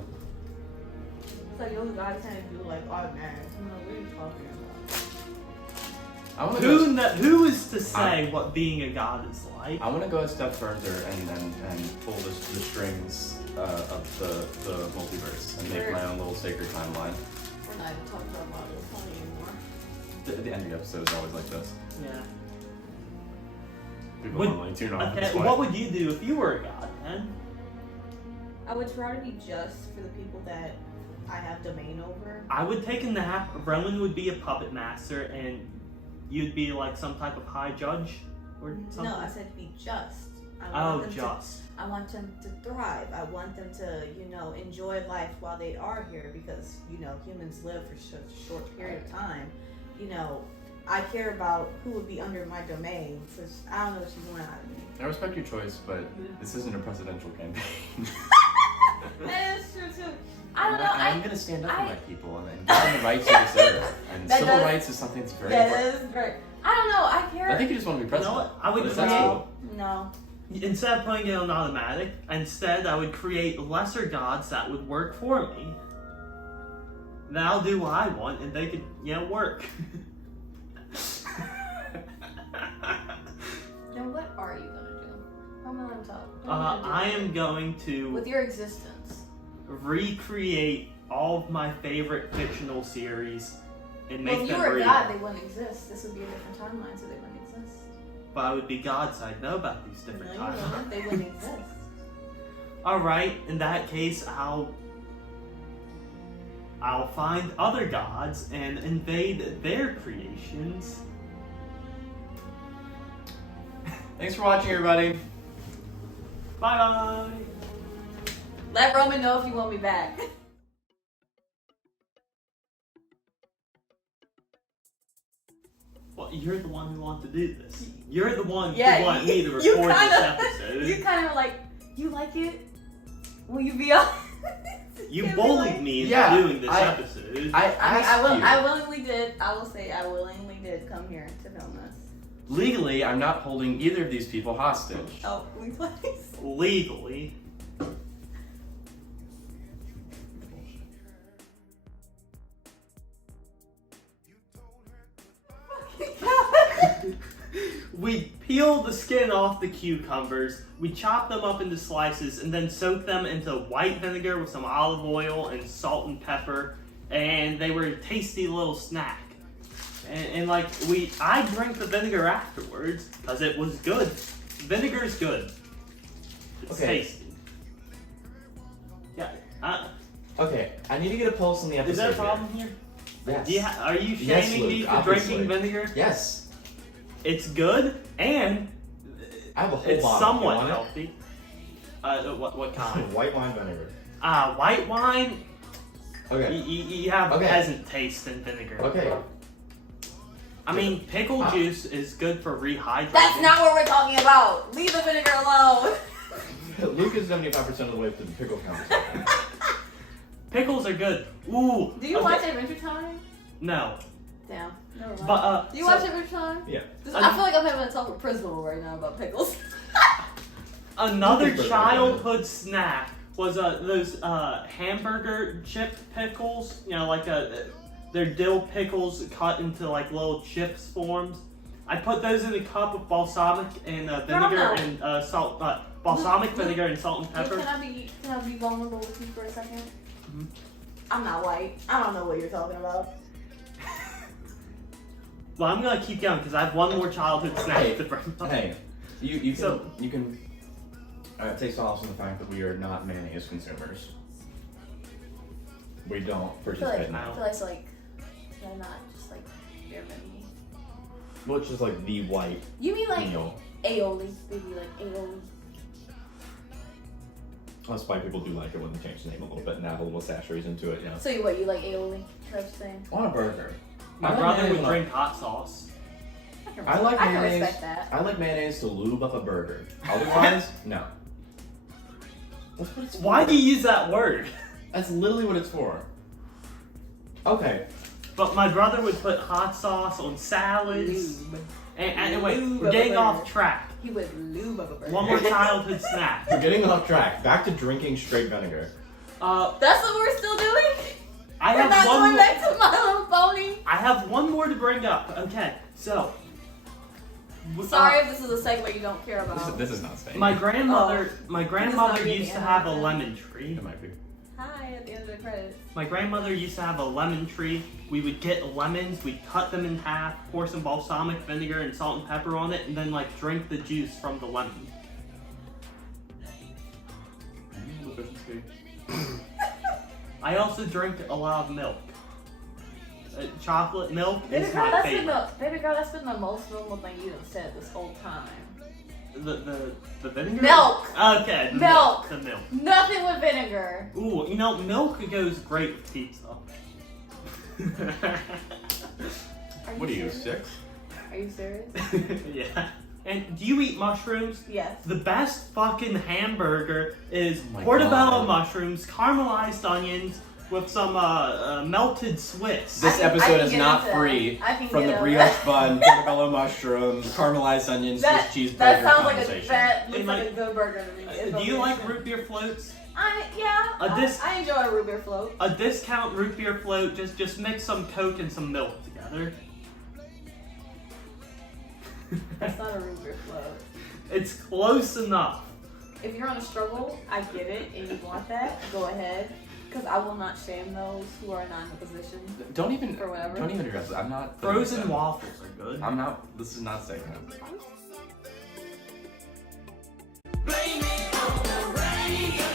it's like those guys kind of do like automatic. I don't know what are you talking about. I want to go. Who is to say what being a god is like? I want to go a step further and pull the strings of the multiverse and make my own little sacred timeline. We're not even talking about My Little Pony anymore. The end of the episode is always like this. Yeah. People Would- normally tune off. Okay, what would you do if you were a god, man? I would try to be just for the people that I have domain over. I would take a nap. Rowan would be a puppet master, and you'd be like some type of high judge or something. No, I said to be just. Oh, just. I want them to thrive. I want them to, enjoy life while they are here because, humans live for such a short period of time. I care about who would be under my domain because I don't know what you want out of me. I respect your choice, but this isn't a presidential campaign. That is true too. I don't know. I'm going to stand up for my people and give them the rights you deserve. And That civil does- rights is something that's very Yeah, important. that is great. I don't know. I care. I think you just want to be You president. know what? I would But if that's create. cool. No. Instead of putting it on automatic, instead I would create lesser gods that would work for me. Then I'll do what I want, and they could, work. Then what are you gonna do? I'm gonna let him talk. What are you gonna do I am going to with your existence. recreate all of my favorite fictional series and make Well, if you them were a real. god, they wouldn't exist. This would be a different timeline, so they wouldn't exist. But I would be God, so I'd know about these different No, you timelines. wouldn't. They wouldn't exist. Alright, in that case, I'll find other gods and invade their creations. Thanks for watching, everybody. Bye bye! Let Roman know if you want me back. Well, you're the one who wanted to do this. You're the one Yeah, who wanted me to you record kinda- this episode. You kind of like, you like it? Will you be on? You Can we, bullied like- me into Yeah, doing this I- episode. I willingly did. I will say I willingly did come here to film this. Legally, I'm not holding either of these people hostage. Oh, please. Legally. We peel the skin off the cucumbers, we chop them up into slices, and then soak them into white vinegar with some olive oil and salt and pepper, and they were a tasty little snack. And like I drank the vinegar afterwards because it was good. Vinegar's good. It's tasty. Yeah. Okay, I need to get a pulse on the episode. Is there a problem here? Yes. Are you shaming me for drinking vinegar? Yes. It's good and I have a whole it's bottle. somewhat You want healthy. What kind? White wine vinegar. White wine. Okay. You have peasant taste in vinegar. Okay. I mean, pickle juice is good for rehydrating. That's not what we're talking about. Leave the vinegar alone. Luke is 75% of the way to the pickle count. Pickles are good. Ooh. Do you watch Adventure Time? No. Damn. Never mind. But do you watch Adventure Time? Yeah. I feel like I'm having a talk with Principal right now about pickles. Another childhood snack was those hamburger chip pickles. You know, like they're dill pickles cut into like little chips forms. I put those in a cup of balsamic and vinegar and salt. Balsamic vinegar and salt and pepper. Can I be vulnerable with you for a second? Mm-hmm. I'm not white. I don't know what you're talking about. Well, I'm gonna keep going because I have one more childhood snack to bring up. Hey, you can take solace in the fact that we are not mayonnaise consumers. We don't participate in I that. feel like they're not just like bare minimum. Which is like the white You mean like meal. aioli? Maybe like aioli. That's why people do like it when they change the name a little bit and add a little sasharies into it, yeah. So you like aioli? That's what I'm saying. On a burger. My brother would drink hot sauce. I like I can mayonnaise. respect that. I like mayonnaise to lube up a burger. Otherwise, no. That's what it's for. Why do you use that word? That's literally what it's for. Okay. But my brother would put hot sauce on salads. Lube. And anyway, Lube we're up a getting burger. off track. He would lube up a burger. One more childhood snack. We're getting off track. Back to drinking straight vinegar. That's what we're still doing? I We're have not one going more. back to My Little Pony? I have one more to bring up. Okay, so. Sorry if this is a segue you don't care about. This is not staying. My grandmother not used to have a reading lemon tree. It might be. Hi, at the end of the credits. My grandmother used to have a lemon tree. We would get lemons, we'd cut them in half, pour some balsamic vinegar and salt and pepper on it, and then like drink the juice from the lemon. I also drink a lot of milk. Chocolate milk is my favorite. Baby girl, that's been the most normal thing you have said this whole time. The vinegar? Milk! Okay, the Milk! The milk. Nothing with vinegar. Ooh, you know, milk goes great with pizza. What are you, 6? Are you serious? Yeah. And do you eat mushrooms? Yes. The best fucking hamburger is my portobello God. mushrooms, caramelized onions, with some melted Swiss. This I episode can is get not into free that. I can from get the into brioche that. bun, portobello mushrooms, caramelized onions, Swiss cheese That burger sounds like conversation. looks like a good burger to me. Do you like root beer floats? I enjoy a root beer float. A discount root beer float, just mix some Coke and some milk together. That's not a root beer float. It's close enough. If you're on a struggle, I get it, and you want that, go ahead. Because I will not shame those who are not in a position. Don't even address it. I'm not. Frozen waffles are good. I'm not. This is not saying that. Blame it on the radio.